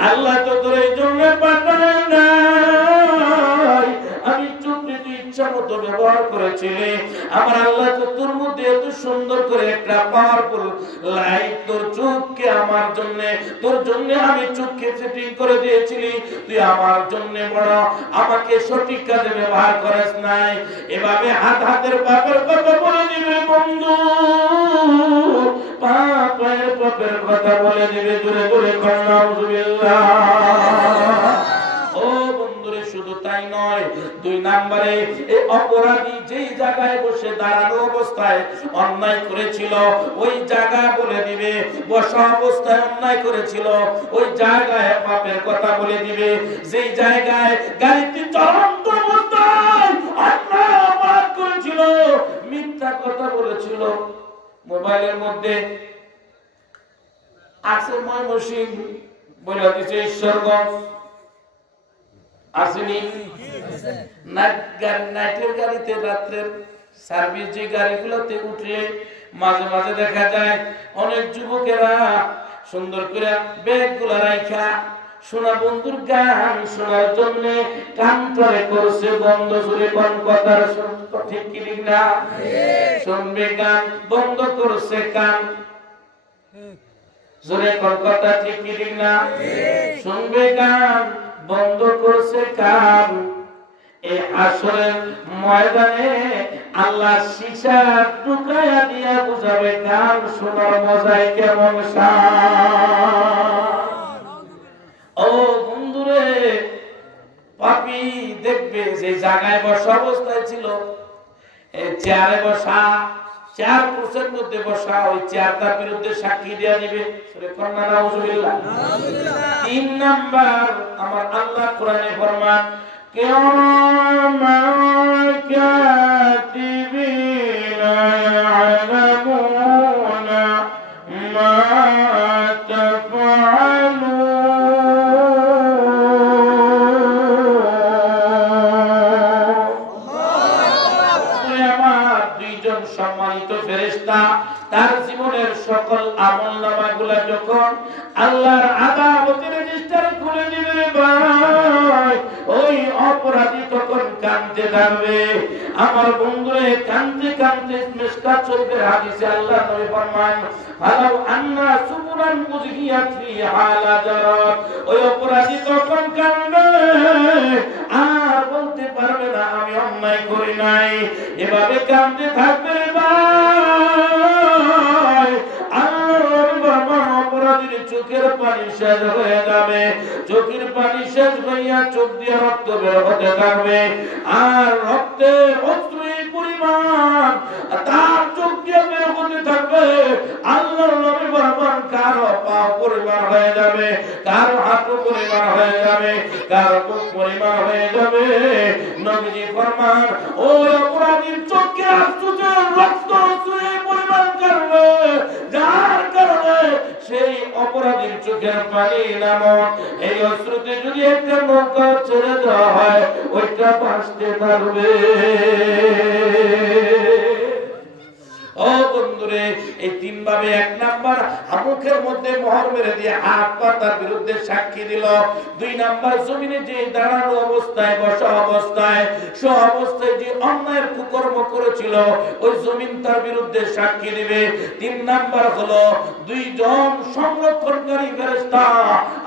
আল্লাহ তো তোর এই জন্য পাঠায় নাই, আমি চোখে তুই ইচ্ছা মতো ব্যবহার করেছিলি। আমার আল্লাহ তো তোর মধ্যে এত সুন্দর করে একটা পাওয়ারফুল লাইট তোর চোখকে আমার জন্য, তোর জন্য আমি চোখকে সেটিং করে দিয়েছিলি। তুই আমার জন্য বড়, আমাকে সঠিক কাজে ব্যবহার করিস নাই। এভাবে হাতের পাপের কথা বলে দিবে বন্ধু, পাপের পাপের কথা বলে দিবে, জোরে জোরে নাউযুবিল্লাহ। ও বন্ধুরে, শুধু তাই নয়, 2 নম্বরে এই অপরাধী যেই জায়গায় বসে দাঁড়ানো অবস্থায় অন্যায় করেছিল ওই জায়গা বলে দিবে, বসা অবস্থায় অন্যায় করেছিল ওই জায়গায় পাপের কথা বলে দিবে, যেই জায়গায় গাড়িতে চলন্ত অবস্থায় অন্যায় অপরাধ করেছিল, মিথ্যা কথা বলেছিল, মোবাইলের মধ্যে আছে ময়মনসিং বলে দিচ্ছে ঈশ্বরগঞ্জ আসেনি, নাইটের গাড়িতে রাত্রের সার্ভিস যে গাড়িগুলোতে উঠে মাঝে মাঝে দেখা যায় অনেক যুবকেরা সুন্দর করে ব্যাগগুলো রাখা সোনা বন্ধুর গান শোনার জন্য কান করে করছে বন্ধ, শুনে কোন কথা ঠিক কি না, শুনবে গান বন্ধ করছে কান, শুনে কোন কথা ঠিক কি না, শুনবে গান বন্ধ করছে কান। এই আসরের ময়দানে আল্লাহ শিশা টুকায়া দিয়া বুঝাবে গান শোনার মজায় কেমন ও বন্ধুরে, পাপী দেখবে যে জায়গায় বসা অবস্থায় ছিল, এই চেয়ারে বসা, চেয়ার পুরুষের মধ্যে বসা, ওই চেয়ারটার বিরুদ্ধে সাক্ষী দেওয়া দিবে। 3 নাম্বার আমার আল্লাহ কোরআনে ফরমান, কিরামান কাতিবিনা ইয়ালামুনা মা সম্মানিত ফেরেশতা তার জীবনের সকল আমলনামাগুলো যখন আল্লাহর আদালতের রেজিস্টারে খুলে দিবে ভাই, ওই অপরাধী তখন কাঁদতে থাকবে। আমার বন্ধুরে কাঁদতে কাঁদতে মিশকাত শরীফের হাদিসে আল্লাহ নবী ফরমান, ফালাউ আন্না সুবুরান মুজহিয়াত ফি হালা জারাত, ওই অপরাধী তখন কাঁদবে আর বলতে পারবে না আমি অন্যায় করি নাই, এভাবে কাঁদতে থাকবে ভাই। আল্লাহর বাবা অপরাধীর চোখের পানি শেষ হয়ে যাবে, চোখের পানি শেষ হইয়া চোখ দিয়ে রক্ত বের হতে থাকবে, আর রক্তের অশ্রুর পরিমাণ তার চোখ দিয়ে বের হতে থাকবে। আল্লাহর নবী বলেন কারো পা পরিমাণ হয়ে যাবে, কারো হাত পরিমাণ হয়ে যাবে, কারো বুক পরিমাণ হয়ে যাবে। নবীজি ফরমান ওই অপরাধীর চোখে আশ্চর্য রক্ত অশ্রুর পরিমাণ করবে, যার কারণে সেই অপরাধীর চোখের পানি নামক এই অশ্রুতে যদি একটা নৌকা ছেড়ে দেওয়া হয় ওইটা ভাসতে পারবে। ও বন্ধু বন্ধুরে এই তিন ভাবে এক নাম্বার মুখের মধ্যে মোহর মেরে দিয়ে হাত পা তার বিরুদ্ধে সাক্ষী দিল, দুই নাম্বার জমিনে যে দাঁড়ানো অবস্থায় বসা অবস্থায় সে অবস্থায় যে অন্যায়ের কুকর্ম করেছিল ওই জমিন তার বিরুদ্ধে সাক্ষী দিবে, তিন নাম্বার হলো দুইজন সংরক্ষণকারী ফেরেশতা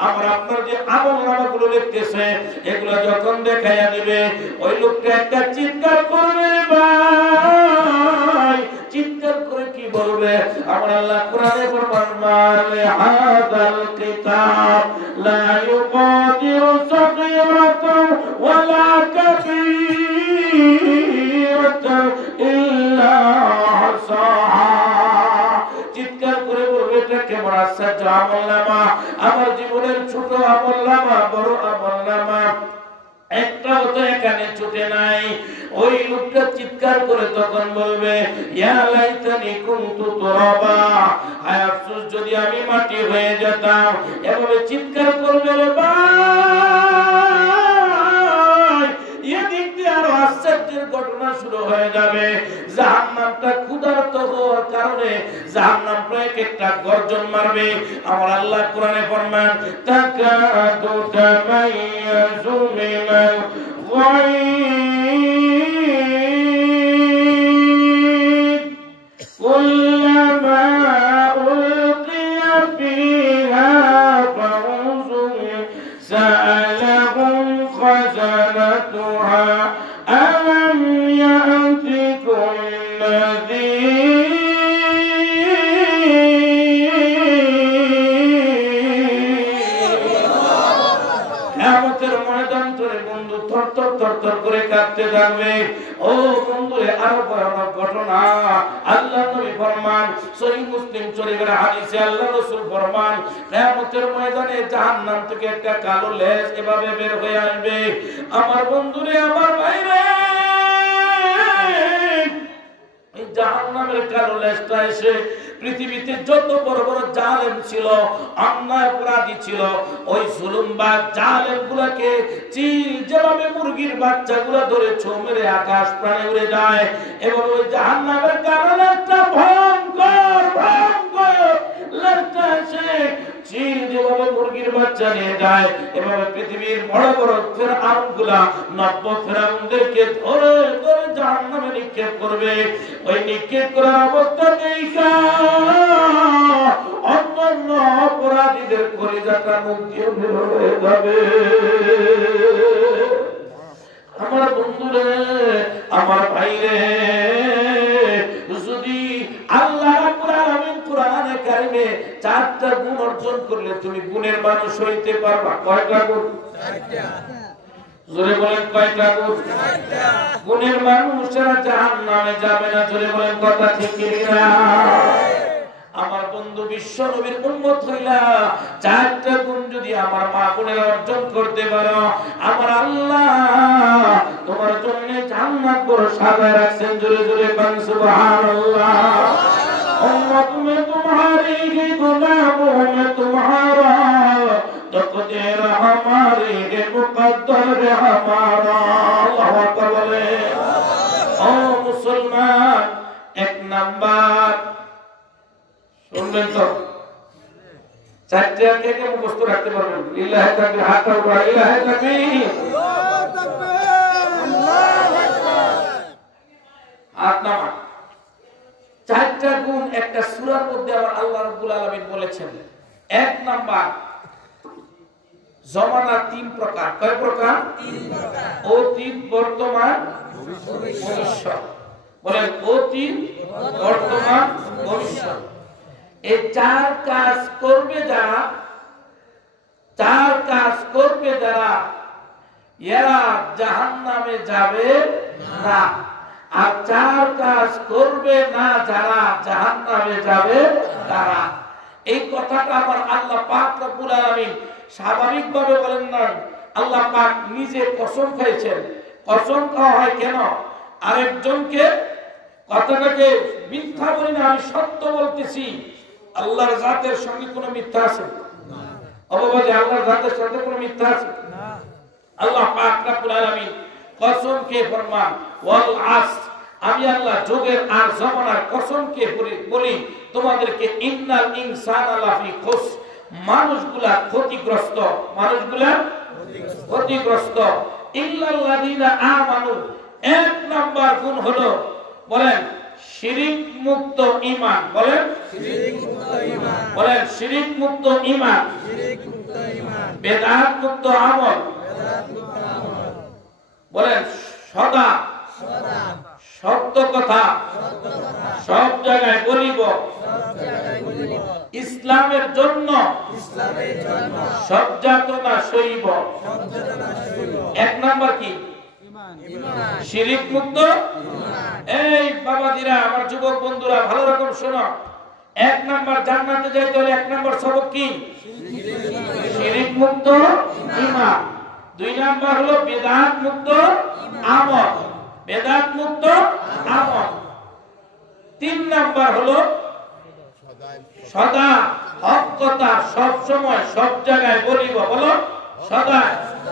আমার আপনার যে আমলনামাগুলো লিখতেছে এগুলো যখন দেখাইয়া দিবে ওই লোকটা একটা চিৎকার করবে ভাই, চিৎকার করে কি বলবে? আমার আল্লাহ কোরআনে ফরমান মালে হাযাল কিতাব লা ইউগাদিরু সাগীরাতান ওয়ালা কাবীরাতান ইল্লা হাসাহা। চিৎকার করে বলবে এটা কেমন আশ্চর্য আমলনামা, আমার জীবনের ছোট আমলনামা বড় আমলনামা একটাও তো এখানে ছুটে নাই। ওই লোকটা চিৎকার করে তখন বলবে ইয়া লাইতানি কুনতু তুরাবা, হায় আফসোস যদি আমি মাটি হয়ে যেতাম। এভাবে চিৎকার করবে রে ভাই, এদিক দিয়ে আরো আশ্চর্যের ঘটনা শুরু হয়ে যাবে। জাহান্নামটা ক্ষুধার্ত হওয়ার কারণে জাহান্নামটা এক একটা গর্জন মারবে। আমার আল্লাহ কোরআনে ফরমান তাকাদু তামাইয়াজু মিনাল গায়ব কুল্লামা উলকিয়া ফিহা ফাউজুন সাআলাহুম খাজানাতুহা আলাম ইয়াতিকুম নাযীর। কিয়ামতের ময়দান ধরে বন্ধু থরথর থরথর করে কাঁপতে থাকবে। ও বন্ধুরে আরো ভয়ানক ঘটনা আল্লাহ নবী ফরমান, সহিহ মুসলিম শরীফের হাদিসে আল্লাহ রাসূল ফরমান কিয়ামতের ময়দানে জাহান্নাম থেকে একটা কালো লেজ এভাবে বের হয়ে আসবে। আমার বন্ধুরে আমার ভাইরে, এই জাহান্নামের কালো লেজটা এসে পৃথিবীতে যত বড় বড় জালেম ছিল, অন্যায় অপরাধী ছিল, ওই জুলুমবাজ জালেম গুলাকে যেভাবে মুরগির বাচ্চাগুলো ধরে ছো মেরে আকাশ প্রাণে উড়ে যায়, এবং ওই জাহান্নামের কারণে একটা ভয়ঙ্কর ভয়ঙ্কর লেজটা এসে যেভাবে মুরগির বাচ্চা নিয়ে যায়, এভাবে পৃথিবীর বড় বড় ফেরাউনগুলা নব্য ফেরাউনদেরকে ধরে ধরে জাহান্নামে নিক্ষেপ করবে। ওই নিক্ষেপ করার অবস্থা দেখা অন্যান্য অপরাধীদের কলিজাটা মুখ দিয়ে বের হয়ে যাবে। আমার বন্ধুরে আমার ভাইরে, যদি আল্লাহ রাব্বুল আলামিন কোরআনে কারিমে 4টা গুণ অর্জন করলে তুমি গুণের মানুষ হইতে পারবা। কয়টা গুণ? 4টা। জোরে বলেন কয়টা গুণ? 4টা। গুণের মানুষেরা জাহান্নামে যাবে না। জোরে বলেন কথা ঠিক কি না? আমার বন্ধু বিশ্ব নবীর উম্মত হইলা 4টা গুণ যদি আমার মা বোনেরা অর্জন করতে পারো, আমার আল্লাহ তোমার জন্য জান্নাত বড় সাজায় রাখছেন। জোরে জোরে বলেন সুবহানাল্লাহ। উম্মত में तुम्हारी है गुलामों में तुम्हारा तकदीर हमारी है मुकद्दर हमारा। अल्लाहु আকবার বলে। ও মুসলমান, এক নাম্বার শুনবেন তো, 4টা কে কে মুখস্থ রাখতে পারবেন? লিল্লাহি তাকবীর, হাত উঠা, লিল্লাহি তাকবীর, আল্লাহু তাকবীর, আল্লাহু আকবার। হাত নামা। 4টা গুণ একটা সূরার মধ্যে আবার আল্লাহ রাব্বুল আলামিন বলেছেন। এক নাম্বার, জমানা 3 প্রকার। কয় প্রকার? 3 প্রকার। অতীত, বর্তমান, ভবিষ্যৎ। বলেন অতীত, বর্তমান, ভবিষ্যৎ। এই 4 কাজ করবে যারা, 4 কাজ করবে যারা, এরা জাহান্নামে যাবে না। আর 4 কাজ করবে না যারা, জাহান্নামে যাবে তারা। এই কথাটা আমার আল্লাহ পাক রব্বুল আলামিন স্বাভাবিকভাবে বলেন না, আল্লাহ পাক নিজে কসম খাইছেন। কসম খাওয়া হয় কেন? আরেকজনকে কথাটাকে মিথ্যা বলি না, আমি সত্য বলতেছি। আল্লাহর জাতের সঙ্গে কোনো মিথ্যা আছে না? অবশ্যই আল্লাহর জাতের সঙ্গে কোনো মিথ্যা আছে না। আল্লাহ পাক রব্বুল আলামিন কসম খেয়ে ফরমান ওয়াল আসর, আমি আল্লাহ যুগের আর জমানার কসমকে বলি তোমাদেরকে ইন্নাল ইনসানা লাফি খুস, মানুষগুলা ক্ষতিগ্রস্ত, মানুষগুলা ক্ষতিগ্রস্ত। ইল্লাল্লাযীনা আমানু, এক নাম্বার গুণ হলো বলেন শিরিক মুক্ত ঈমান, বলেন শিরিক মুক্ত ঈমান, বলেন শিরিক মুক্ত ঈমান, শিরিক মুক্ত ঈমান, বিদআত মুক্ত আমল, বিদআত মুক্ত আমল, বলেন সদা সদা সত্য কথা সব জায়গায় বলিব, ইসলামের জন্য সব যাতনা সইব। এক নাম্বার কি? শিরিক মুক্ত। এই বাবাজিরা, আমার যুবক বন্ধুরা, ভালো রকম শোনো। এক নাম্বার জান্নাতে যাইতে হলে এক নাম্বার সবক কি? শিরিক মুক্ত ঈমান। দুই নাম্বার হলো বিদআত মুক্ত আমল, বেদাত মুক্ত আমল। তিন নাম্বার হলো সদা হক কথা সব সময় সব জায়গায় বলিব, বলো সদা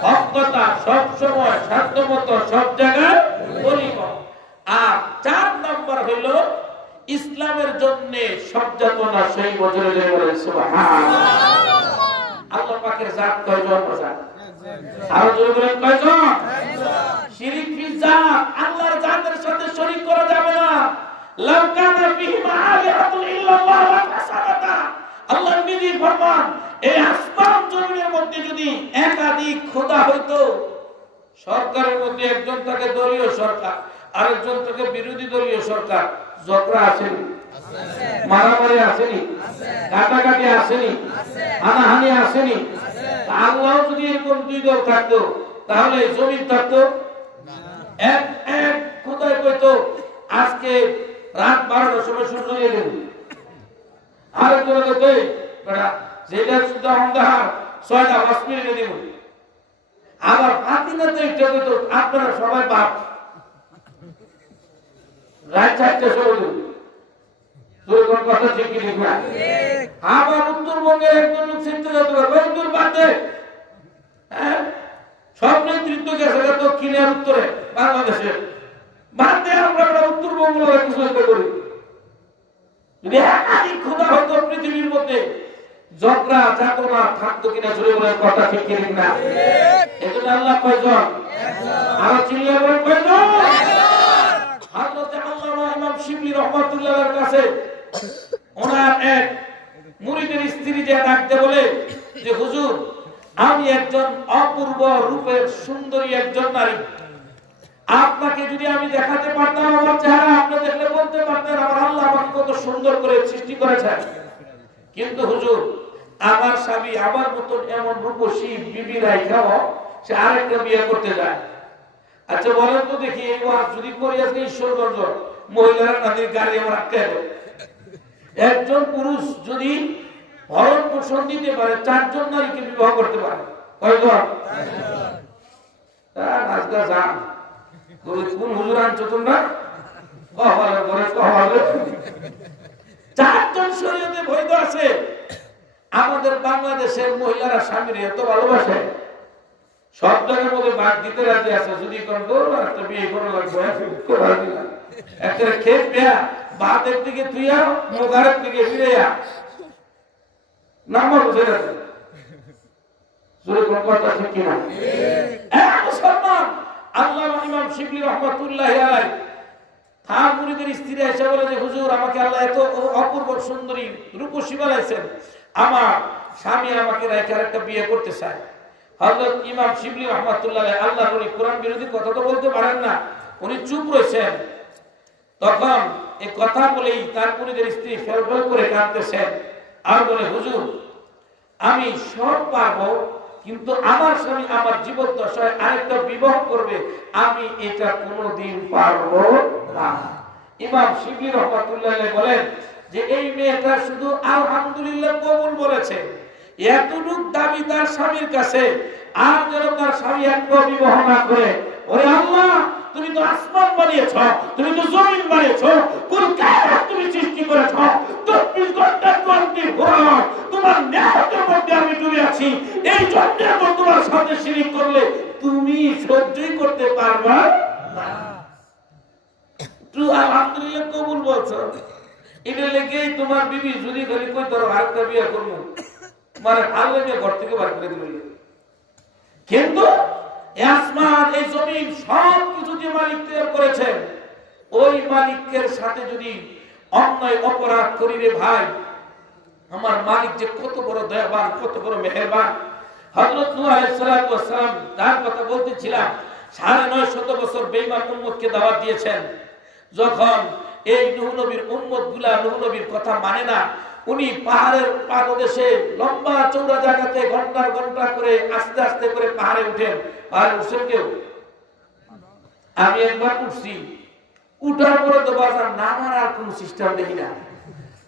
হক কথা সব সময় সাধ্যমতো সব জায়গায় বলিব। আর চার নাম্বার হইল ইসলামের জন্য সব যাতনা সইব। জোরে বলেন সুবহানাল্লাহ। আল্লাহ পাকের জাত কয়জন? আরো জোরে বলেন কয়জন? শিরিক ফি জাত, আল্লাহর জাতের সাথে শরীক করা যাবে না। লাউ কানা ফিহিমা আলিহাতুন ইল্লাল্লাহ লা ফাসাদাতা, আল্লাহ নিজে ফরমান এই আসমান জমিনের মধ্যে যদি একাধিক খোদা হইতো, সরকারের মধ্যে একজন থাকে দলীয় সরকার, আরেকজন থাকে বিরোধী দলীয় সরকার, ঝগড়া আসেনি? মারামারি আসেনি? কাটাকাটি আসেনি? হানাহানি আসেনি? আল্লাহ যদি এরকম দুই দল থাকতো তাহলে জমিন থাকতো? এক এক কোথায় কইতো আজকে রাত 12টার সময় সূর্য উদয় হবে, আরেকজন কইতো যেটা শুধু অন্ধকার 6টা 5 মিনিটে দিব। আবার ফাতিনাতে এটা কইতো আপনারা সবাই বাপ, রাত 4টার সময় দিব। তোর কথা ঠিক কি ঠিক না? আবার উত্তরবঙ্গের একজন লোক চিন্তা করতে পারবে উত্তর বাদে, সব নেতৃত্ব গেছে দক্ষিণে আর উত্তরে বাংলাদেশে, বাদে আমরা উত্তরবঙ্গ করি। যদি একাধিক খোদা হতো পৃথিবীর মধ্যে, ঝগড়া যাতনা থাকতো কিনা? জোরে বলার কথা ঠিক কি ঠিক না? এজন্য আল্লাহ কয়জন? আরো চিল্লিয়ে বলেন কয়জন? হযরত আল্লামা ইমাম শিবলি রাহমাতুল্লাহর কাছে ওনার এক মুরিদের স্ত্রী যে ডাকতে বলে যে হুজুর, আমি একজন অপূর্ব রূপের সুন্দরী একজন নারী, আপনাকে যদি আমি দেখাতে পারতাম আমার চেহারা, আপনি দেখলে বলতে পারতেন আমার আল্লাহ আমাকে কত সুন্দর করে সৃষ্টি করেছেন। কিন্তু হুজুর, আমার স্বামী আমার মতন এমন রূপসী বিবি রাইখাও সে আরেকটা বিয়ে করতে যায়। আচ্ছা বলেন তো দেখি, এই ওয়াজ যদি করি আজকে ঈশ্বরগঞ্জ মহিলারা তাদের গাড়ি আমার আটকে দেয়। একজন পুরুষ যদি ভরণ পোষণ দিতে পারে 4 জন নারীকে বিবাহ করতে পারে, কয়জন? আজকে যান কোন হুজুর আনছো তোমরা? 4 জন শরীয়তে বৈধ আছে। আমাদের বাংলাদেশের মহিলারা স্বামীর এত ভালোবাসে, সব জায়গার মধ্যে বাদ দিতে রাজি আছে। যদি কোন একটা বিয়ে করে লাগবে একটা খেত দেয়া বাদের দিকে তুইয়া মুখারের দিকে ফিরেয়া নাম্বার বুঝে গেছে। কথা ঠিক কিনা? মুসলমান, আল্লামা ইমাম শিবলি রাহমাতুল্লাহি আলাইহি তার মুরিদের স্ত্রী এসে বলে যে হুজুর, আমাকে আল্লাহ এত অপূর্ব সুন্দরী রূপসী বানাইছেন, আমার স্বামী আমাকে রেখে আরেকটা বিয়ে করতে চায়। হযরত ইমাম শিবলি রাহমাতুল্লাহি আলাইহি, আল্লাহর ওলি, কোরআন বিরোধী কথা তো বলতে পারেন না, উনি চুপ রয়েছেন। তখন এই কথা বলেই তার মুরিদের স্ত্রী ফেলফেল করে কাঁদতেছেন আর বলে হুজুর, আমি সব পারবো, কিন্তু আমার স্বামী আমার জীবন দশায় আরেকটা বিবাহ করবে, আমি এটা কোনোদিন পারবো না। ইমাম শিবলি রাহমাতুল্লাহি আলাইহি বলেন যে এই মেয়েটা শুধু আলহামদুলিল্লাহ কবুল বলেছে, এতটুক দাবি তার স্বামীর কাছে, আর যেন তার স্বামী একটা বিবাহ না করে। ওরে আল্লাহ, তুমি তো আসমান বানিয়েছ, তুমি তো জমিন বানিয়েছ, কোন কায়নাত তুমি সৃষ্টি করেছ, 24 ঘন্টা 24 তোমার নিয়ামতের মধ্যে আমি ডুবে আছি। এই জন্য তোমার সাথে শিরিক করলে তুমি সহ্যই করতে পারবা না। তুই আলহামদুলিল্লাহ কবুল বলছো, এটা লেগেই তোমার বিবি যদি খালি কই তোর আরেকটা বিয়ে করবো, মানে আল্লাহ বিয়ে ঘর থেকে বার করে দিল। কিন্তু আসমান এই জমিন সব কিছু যে মালিক তৈরি করেছেন, ওই মালিকের সাথে যদি অন্যায় অপরাধ করি রে ভাই, আমার মালিক যে কত বড় দয়াবান, কত বড় মেহেরবান। হযরত নূহ আলাইহিস সালাতু ওয়াস সালাম তার কথা বলতেছিলাম, ৯৫০ বছর বেঈমান উম্মতকে দাওয়াত দিয়েছেন। যখন এই নূহ নবীর উম্মতগুলা নূহ নবীর কথা মানে না, উনি পাহাড়ের পাদদেশে লম্বা চৌড়া জায়গাতে ঘন্টার ঘন্টা করে আস্তে আস্তে করে পাহাড়ে উঠেন। পাহাড়ে উঠছেন কেউ? আমি একবার উঠছি, উঠার পরে তো বাজার নামার আর কোন সিস্টেম দেখি না।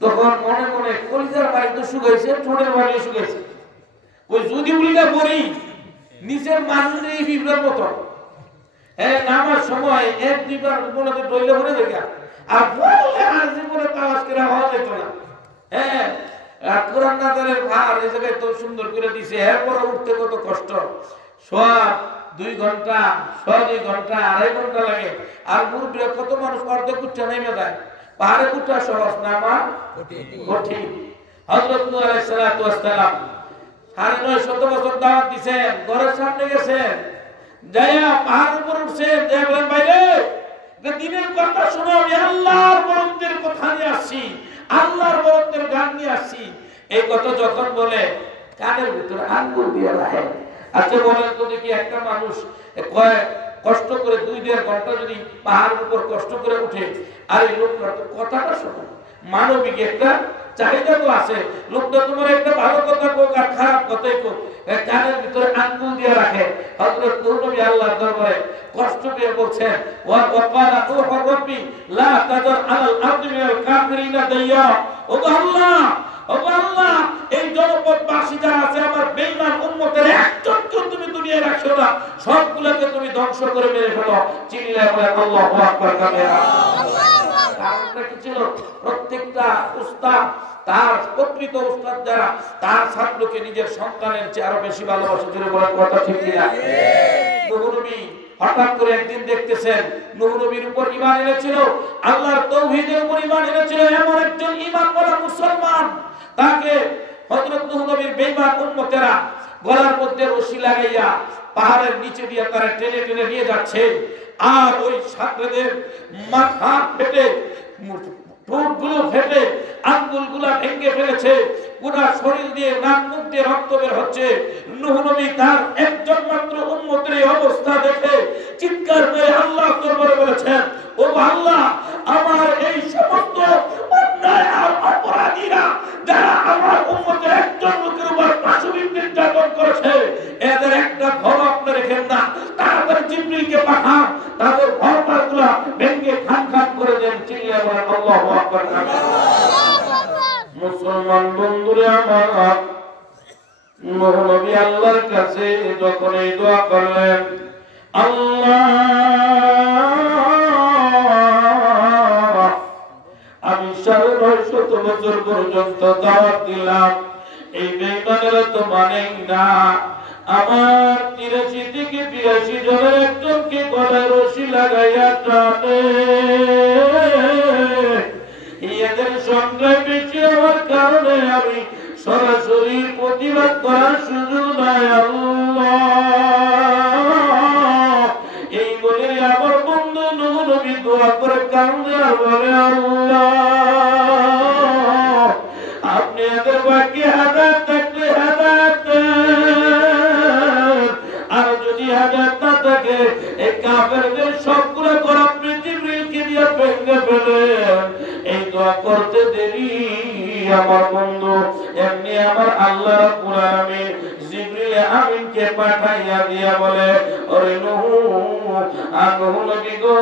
তখন মনে মনে কলিজার বাড়ি তো শুকাইছে, ঠোঁটের বাড়ি শুকাইছে। ওই যদি উল্টা পড়ি নিচের মানুষের এই বিভ্রার মতো নামার সময় এক দুইবার মনে ডইলে পড়ে দেখা, আর বললে আর জীবনে তাওয়াজ করে হওয়া যেত না। হ্যাঁ, কোরআন নাজারের ভার এই জায়গায় তো সুন্দর করে দিছে, এরপরে উঠতে কত কষ্ট। সোয়া 2 ঘন্টা, সোয়া 2 ঘন্টা, 2.5 ঘন্টা লাগে। আর মুরব্বীরা কত মানুষ অর্ধেক উঠতে নেমে যায়। পাহাড়ে উঠা সহজ, নামা কঠিন। হযরত নূহ আলাইহিস সালাতু ওয়াস সালাম ৯৫০ বছর দাওয়াত দিয়েছেন, ঘরের সামনে গেছেন, যাইয়া পাহাড়ের উপর উঠছেন, যাইয়া বলেন বাইরে দিনের কথা শোনো, আমি আল্লাহর বরত্বের কথা নিয়ে আসছি, আল্লাহর বরত্বের গান নিয়ে আসছি। এই কথা যখন বলে কানের ভিতরে আঙ্গুল দিয়ে রাখে। আচ্ছা বলেন তো দেখি, একটা মানুষ কষ্ট করে 2-1.5 ঘন্টা যদি পাহাড়ের উপর কষ্ট করে উঠে, আর এই লোকটা তো কথাটা শোনো, মানবিক একটা চাহিদা তো আছে, লোকটা তোমার একটা ভালো কথা কোক আর খারাপ কথাই কোক, কানের ভিতরে আঙ্গুল দিয়ে রাখে। হযরত নূহ নবী আল্লাহর দরবারে কষ্ট পেয়ে বলছেন, ওয়া ক্বালা নূহু রাব্বি লা তাযার আলাল আরদি মিনাল কাফিরিনা দাইয়া। ও আল্লাহ, ও আল্লাহ, এই জনপদবাসী যারা আছে আমার বেঈমান উম্মতের একজনকেও তুমি দুনিয়ায় রাখছো না, সবগুলোকে তুমি ধ্বংস করে মেরে ফেলো। চিল্লায়ে বলেন আল্লাহু আকবার কাবীরা। কারণটা কি ছিল? প্রত্যেকটা উস্তাদ তার প্রকৃত উস্তাদ যারা, তার ছাত্রকে নিজের সন্তানের চেয়ে আরো বেশি ভালোবাসে। জোরে বলার কথা ঠিক কিনা? নূহ নবী হঠাৎ করে একদিন দেখতেছেন, নূহ নবীর উপর ঈমান এনেছিল, আল্লাহর তাওহীদের উপর ঈমান এনেছিল এমন একজন ঈমানওয়ালা মুসলমান, তাকে হযরত নূহ নবীর বেঈমান উম্মতেরা গলার মধ্যে রশি লাগাইয়া পাহাড়ের নিচে দিয়ে তারা টেনে টেনে নিয়ে যাচ্ছে। আর ওই ছাত্রদের মাথা ফেটে, ঠোঁটগুলো ফেটে, আঙ্গুলগুলা ভেঙে ফেলেছে, পুরা শরীর দিয়ে নাক মুখ দিয়ে রক্ত বের হচ্ছে। নূহ নবী তার একজন মাত্র উম্মতের এই অবস্থা দেখে চিৎকার করে আল্লাহর দরবারে বলেছেন, ও আল্লাহ, আমার এই সমস্ত অন্যায় আর অপরাধীরা যারা আমার উম্মতের একজন লোকের উপর পাশবিক নির্যাতন করেছে, এদের একটা ঘর আপনি রেখেন না, তারপরে জিবরিলকে পাঠান, তাদের ঘরবারগুলা ভেঙে খান খান করে দেন। চিল্লায়ে বলেন আল্লাহু আকবার। মুসলমান বন্ধুরে আমার, নূহ নবী আল্লাহর কাছে যখন এই দোয়া করলেন, আল্লাহ, আমি ৯৫০ বছর পর্যন্ত দাওয়াত দিলাম, এই বেঈমানেরা তো মানেই না, আমার ৮৩ থেকে ৮২ জনের একজনকে গলায় রশি লাগাইয়া টানে, এদের সংখ্যায় বেশি হওয়ার কারণে আমি সরাসরি প্রতিবাদ করার সুযোগ নাই। আল্লাহ, এই বলে আমার বন্ধু নূহ নবী দোয়া করে কান্দে আর বলে, আল্লাহ, আপনি এদের বাকি হেদায়েত থাকলে হেদায়েত দেন, আর যদি হেদায়েত না থাকে এই কাফেরদের সবগুলো ঘর আপনি জিবরিলকে দিয়ে ভেঙে ফেলেন। এই দোয়া করতে দেরি আমার বন্ধু, এমনি আমার আল্লাহ রাব্বুল আলামিন জিবরিল আমিনকে পাঠাইয়া দিয়া বলে, ওরে নূহ, নূহ নবী গো,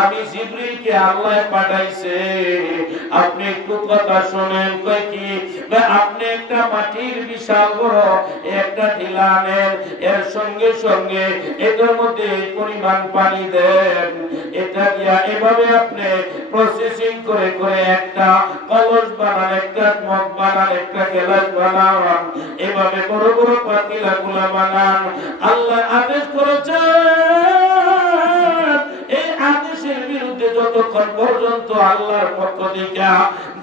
আমি জিবরিলকে আল্লাহ পাঠাইছে, আপনি একটু কথা শুনেন। কই কি? আপনি একটা মাটির বিশাল বড় একটা ঢিলা আনেন, এর সঙ্গে সঙ্গে এটার মধ্যে পরিমাণ পানি দেন, এটা দিয়া এভাবে আপনি প্রসেসিং করে করে একটা কলস বানান, একটা মগ বানান, একটা গ্লাস বানান, এভাবে বড় বড় পাতিলাগুলা বানান। আল্লাহ আদেশ করেছেন, এই আদেশের বিরুদ্ধে পৃথিবীতে যতক্ষণ পর্যন্ত আল্লাহর পক্ষ থেকে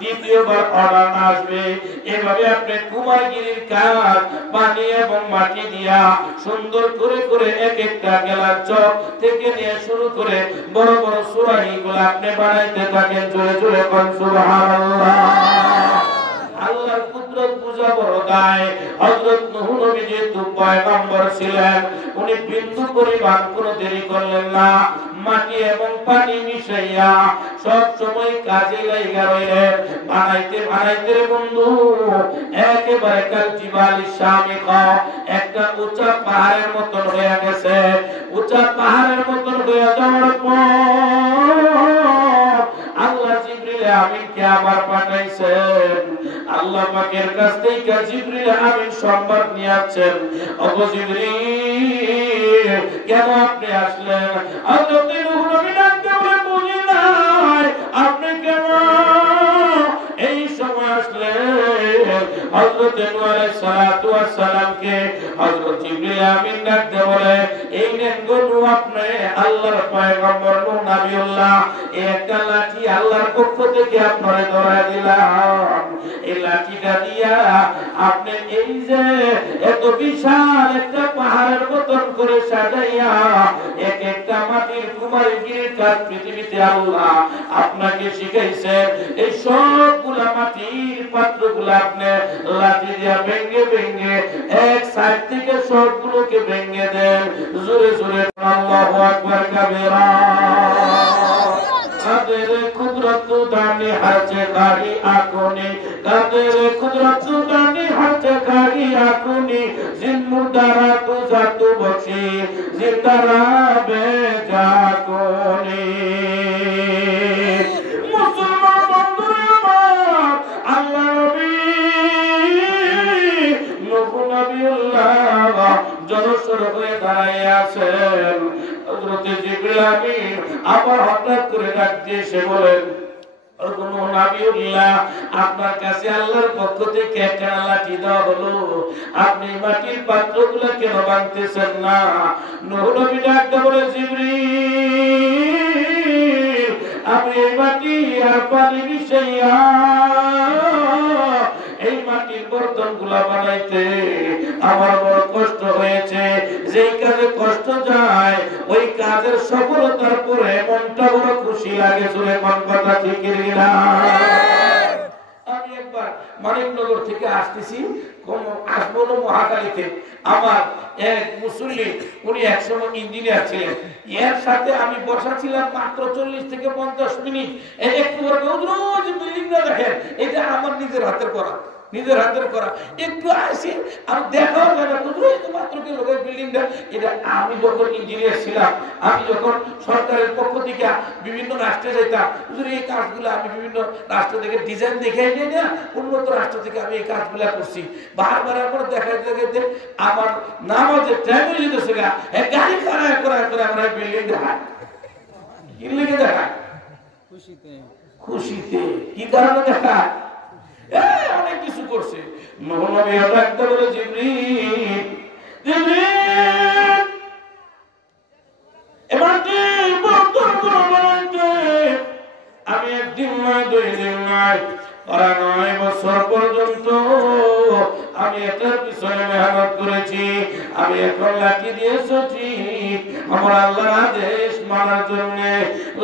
দ্বিতীয়বার অর্ডার আসবে, এভাবে আপনি কুমারগিরির কাজ পানি এবং মাটি দিয়া সুন্দর করে করে এক একটা গেলার চক থেকে নিয়ে শুরু করে বড় বড় সুরাহিগুলো আপনি বানাইতে থাকেন। জোরে জোরে কোন সুবহানাল্লাহ। আল্লাহর কুদরত বুঝা বড় দায়। হযরত নূহ নবী যেহেতু পয়গম্বর ছিলেন, উনি বিন্দু পরিমাণ কোনো দেরি করলেন না। মাটি এবং পানি মিশাইয়া সব সময় কাজে লাইগা রইলেন। বানাইতে বানাইতে বন্ধু একেবারে কাল জিবালি শামিকা, একটা উঁচা পাহাড়ের মতন হয়ে গেছে। উঁচা পাহাড়ের মতন হয়ে যাওয়ার পর আল্লাহ জিবরিল আমিনকে আবার পাঠাইছেন। আল্লাহ পাকের কাছ থেকে জিবরিল আমিন সংবাদ নিয়ে আসছেন, ওগো জিবরিল কেন আপনি আসলেন? হযরত নূহ নবী ডাকতে বলে বুঝি নাই আপনি কেন এই সময় আসলেন। হযরত নূহ আলাইহিস সালাতু ওয়াস সালামকে হযরত জিবরিল আমিন ডাকতে বলে, এই নেন গো নূহ, আপনি আল্লাহর পয়গম্বর নূহ নবিউল্লাহ, এই একটা লাঠি আল্লাহর পক্ষ থেকে আপনারে ধরায় দিলাম। এই লাঠিটা দিয়া আপনি এই যে এত বিশাল একটা পাহাড়ের মতন করে সাজাইয়া এক একটা মাটির কুমারগিরির কাজ পৃথিবীতে আল্লাহ আপনাকে শিখাইছে। এই সবগুলা মাটির পাত্রগুলো আপনি লাঠি দিয়া ভেঙে ভেঙে এক সাইড থেকে সবগুলোকে ভেঙে দেন। জোরে জোরে আল্লাহু আকবার কাবীরা। কাদের কুদরত দানি হাতে গাড়ি আকুনি, কাদের কুদরত দানি হাতে গাড়ি আকুনি, জিন্দুদারা তু জাতু বসি জিন্দারা বেজাকুনি। মুসলমান বন্ধুরা, আল্লাহ নবী নূহ নবিউল্লাহ জনসর হয়ে দাঁড়িয়ে আছেন। হযরত জিবরিল আমিন আবার হঠাৎ করে ডাক দিয়ে সে বলেন, ওগো নূহ নবিউল্লাহ, আপনার কাছে আল্লাহর পক্ষ থেকে একটা লাঠি দেওয়া হলো, আপনি মাটির পাত্রগুলো কেন ভাঙতেছেন না? নূহ নবী ডাক দিয়ে বলে, জিবরিল আমি এই মাটি আর পানি মিশাইয়া এই মাটির বর্তন গুলা বানাইতে আমার বড় কষ্ট হয়েছে। যেই কাজে কষ্ট যায় ওই কাজের সফলতার পরে মনটা বড় খুশি লাগে। জোরে কোন কথা ঠিক না? আমি একবার মানিকনগর থেকে আসতেছি, আসবো মহাকালীতে। আমার এক মুসল্লি, উনি একসময় ইঞ্জিনিয়ার ছিলেন, এর সাথে আমি বসা ছিলাম মাত্র 40 থেকে 50 মিনিট। একটু রোজ বিল্ডিংটা দেখেন, এটা আমার নিজের হাতের করা, নিজের হাতের করা। একটু আসি আর দেখাও যায় না, মাত্র কি লোকের বিল্ডিংটা। এটা আমি যখন ইঞ্জিনিয়ার ছিলাম, আমি যখন সরকারের পক্ষ থেকে বিভিন্ন রাষ্ট্রে যেতাম, এই কাজগুলো আমি বিভিন্ন রাষ্ট্র থেকে ডিজাইন দেখে নিয়ে না, উন্নত রাষ্ট্র থেকে আমি এই কাজগুলা করছি। বারবার করে দেখাইতে দেখাইতে আমার নামাজের টাইম হয়ে যেতেছে, গাড়ি খারাপ করার করে আমরা বিল্ডিং দেখায়। কি লিখে দেখায়? খুশিতে। খুশিতে। কি কারণে দেখায়? অনেক কিছু করছে। নূহ নবী ডাকতে বলে, জিবরিল জিবরিল এবার আমি একদিন নয়, 2 দিন নয়, 9 বছর পর্যন্ত আমি এটার পিছনে মেহনত করেছি। আমি এখন লাঠি দিয়েছি ঠিক, আমার আল্লাহর আদেশ মানার জন্য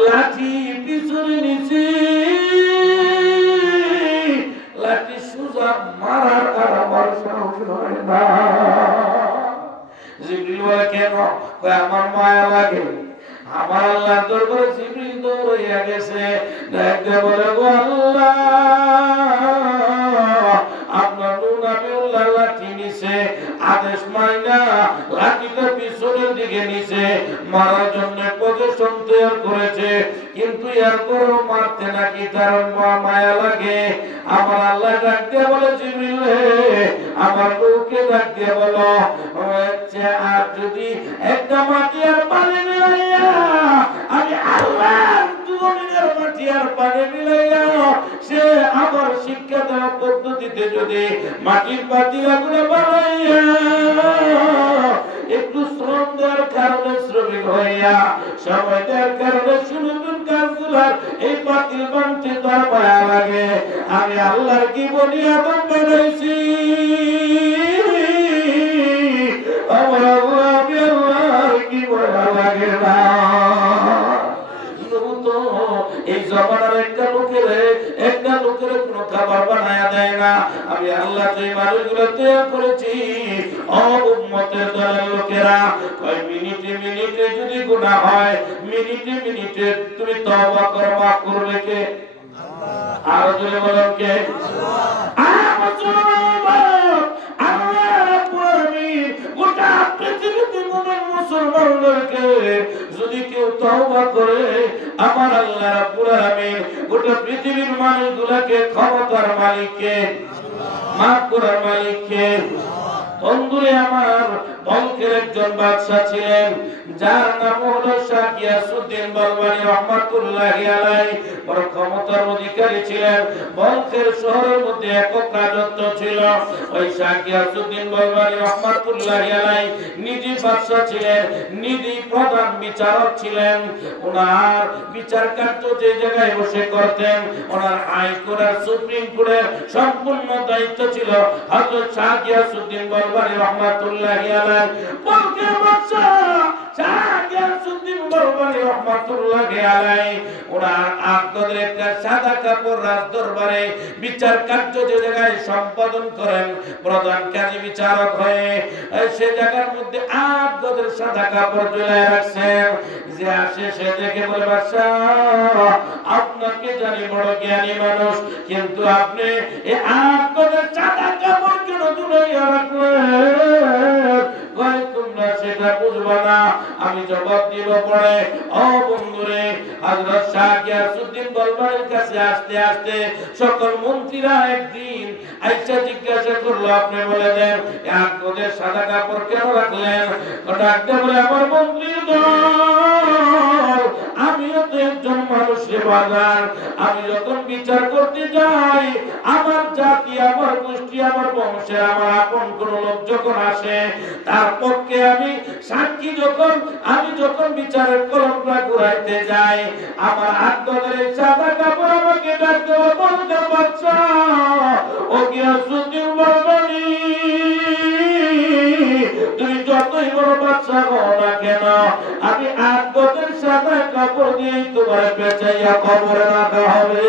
লাঠি পিছনে নিছি। লাঠি সুজা মারার আর আমার সাহস হয় না। জিবরিল বলে, কেন? আমার মায়া লাগে। আমার আল্লাহর দরবারে জিবরিল দৌড়াইয়া গেছে, দেখতে বলে, গো আল্লাহ, আপনার নূহ নবিউল্লাহ লাঠি নিছে, আদেশ মাইনা লাঠিটা পিছনের দিকে নিছে, মারার জন্য পজিশন তৈরি করেছে, কিন্তু এরপরও মারতে নাকি তার মায়া লাগে। আমার আল্লাহ ডাক দিয়ে বলে, জিবরিল আমার নূহকে ডাক দিয়ে বলো, আর যদি একটা মাটি আর পানি মিলাইয়া আমি আল্লাহর জমিনের মাটি আর পানি মিলাইয়া সে আমার শিক্ষা দেওয়া পদ্ধতিতে যদি মাটির পাতিলাগুলো বানাইয়া একটু শ্রম দেওয়ার কারণে শ্রমিক হইয়া সময় দেওয়ার কারণে সুন্দর কাজ রাসূলুল্লাহ এই বাতিল বানতে তোর মায়া লাগে আমি আল্লাহর কি বলি আদম বানাইছি আমার আল্লাহ আমি আল্লাহর কি বলা লাগে না এই জমানার একটা লোকের কোনো খাবার বানায়া দেয় না আমি আল্লাহ যে মানুষগুলো তৈরি করেছি উম্মতের দলের লোকেরা কয় মিনিটে যদি গুনাহ হয় মিনিটে তুমি তওবা করো মাফ করবে কে আল্লাহ আর জোরে বলেন কে যদি কেউ তওবা করে আমার আল্লাহ রাব্বুল আলামিন গোটা পৃথিবীর মানুষগুলোকে ক্ষমতার মালিককে মাফ করার মালিককে বন্ধুরে আমার বলকের একজন বাদশা ছিলেন যার নাম হলো শাহ গিয়াসউদ্দিন বলবানী রাহমাতুল্লাহি আলাইহি বড় ক্ষমতার অধিকারী ছিলেন বলকের শহরের মধ্যে একক রাজত্ব ছিল ওই শাহ গিয়াসউদ্দিন বলবানী রাহমাতুল্লাহি আলাইহি নিজে বাদশা ছিলেন নিজে প্রধান বিচারক ছিলেন ওনার বিচার কার্য যে জায়গায় বসে করতেন ওনার হাইকোর্টের সুপ্রিম কোর্টের সম্পূর্ণ দায়িত্ব ছিল হযরত শাহ গিয়াসউদ্দিন বলবানী রাহমাতুল্লাহি আলাইহি বলকের বাদশা শাহ গিয়াসউদ্দিন বলবানী রাহমাতুল্লাহি আলাইহি ওনার আকদের একটা সাদা কাপড় রাজ দরবারে বিচার কার্য যে জায়গায় সম্পাদন করেন প্রধান কাজী বিচারক হয়ে সে জায়গার মধ্যে আকদের সাদা কাপড় ঝুলায় রাখছেন যে আসে সে দেখে বলে বাদশা আপনাকে জানি বড় জ্ঞানী মানুষ কিন্তু আপনি এই আকদের সাদা কাপড় কেন ঝুলাইয়া রাখলেন কয় তোমরা সেটা বুঝবা না আমি জবাব দিব পড়ে ও বন্ধুরে হযরত শাহ গিয়াসউদ্দিন বলবানীর কাছে আসতে আসতে সকল মন্ত্রীরা একদিন আইসা জিজ্ঞাসা করলো আপনি বলে দেন আকদের সাদা কাপড় কেন রাখলেন ডাকতে বলে আমার মন্ত্রী দল আমিও তো একজন মানুষের বাগান আমি যখন বিচার করতে যাই আমার জাতি আমার গোষ্ঠী আমার বংশে আমার আপন কোন লোক যখন আসে তার পক্ষে আমি সাক্ষী যখন বিচারের কলমটা ঘুরাইতে যাই আমার আকদের সাদা কাপড় আমাকে ডাকতে বলতে বাচ্চা ও গিয়াসউদ্দিন বলবানী তুমি যতই বড় বাচ্চা হও না কেন আমি আকদের সাদা কাপড় দিয়ে তোমার পেঁচাইয়া কবরে রাখা হবে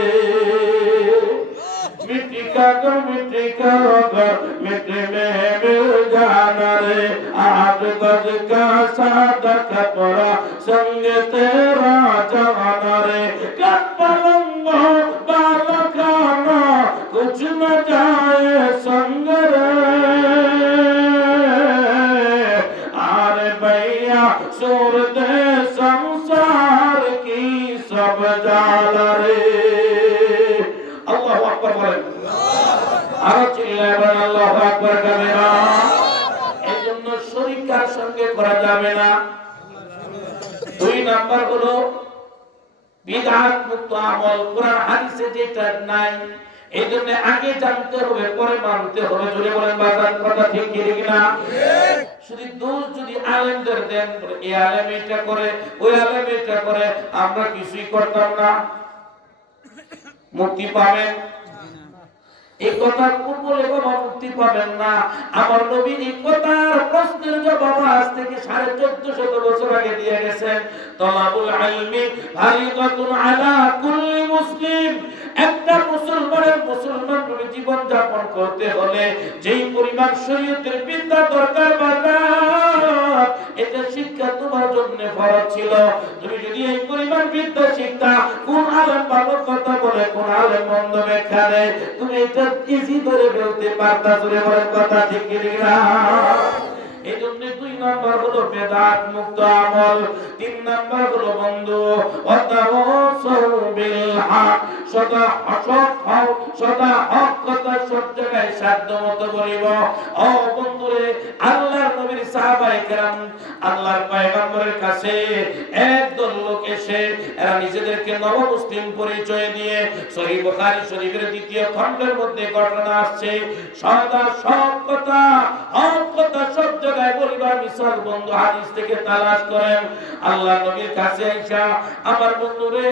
मिट्टी का घर मिट्टी में मिल जाना रे आठ गज का सादा कपड़ा संग तेरा जवाना रे कब पलंगो बाला खाना कुछ न जाए संग रे आरे भैया सूर दे संसार की सब जाला रे আল্লাহু আকবার বলেন আর চিল্লায় বলেন আল্লাহু আকবার কাবীরা এজন্য শরীক কার সঙ্গে করা যাবে না দুই নাম্বার হলো বিদআত মুক্ত আমল কোরআন হাদিসে যেটা নাই এজন্য আগে জানতে হবে পরে মানতে হবে জোরে বলেন বাজার কথা ঠিক কি না ঠিক শুধু দোষ যদি আলেমদের দেন এই আলেম এটা করে ওই আলেম এটা করে আমরা কিছুই করতাম না মুক্তি পাবেন এই কথা বলে বাবা মুক্তি পাবেন না আমার নবী এই কথার প্রশ্নের জবাব আজ থেকে 1450 বছর আগে দিয়ে গেছেন তালাবুল ইলমি ফারিদাতুন আলা কুল্লি মুসলিম একটা মুসলমান জীবন যাপন করতে হলে যেই পরিমাণ শরীয়তের বিদ্যা দরকার বাজার এটা শিক্ষা তোমার জন্য ফরজ ছিল তুমি যদি এই পরিমাণ বিদ্যা শিক্ষা কোন আলেম ভালো কথা বলে কোন আলেম মন্দ ব্যাখ্যা দেয় তুমি এটা ইজি ধরে ফেলতে পারতা জোরে বলেন কথা ঠিক কি না এজন্য দুই নাম্বার হলো বেদাত মুক্ত আমল তিন নাম্বার হলো বন্ধু ওয়াতাওয়াসাউ বিল হক সদা হক কথা সব জায়গায় সাধ্যমতো বলিব ও বন্ধুরে আল্লাহর নবীর সাহাবায়ে কেরাম আল্লাহর পয়গম্বরের কাছে একদল লোক এসে এরা নিজেদেরকে নব মুসলিম পরিচয় দিয়ে সহিহ বুখারী শরীফের দ্বিতীয় খণ্ডের মধ্যে ঘটনা আসছে সদা সব কথা হক কথা সব জায়গায় বলিবার মিশাল বন্ধু হাদিস থেকে তালাশ করেন আল্লাহর নবীর কাছে আইসা আমার বন্ধুরে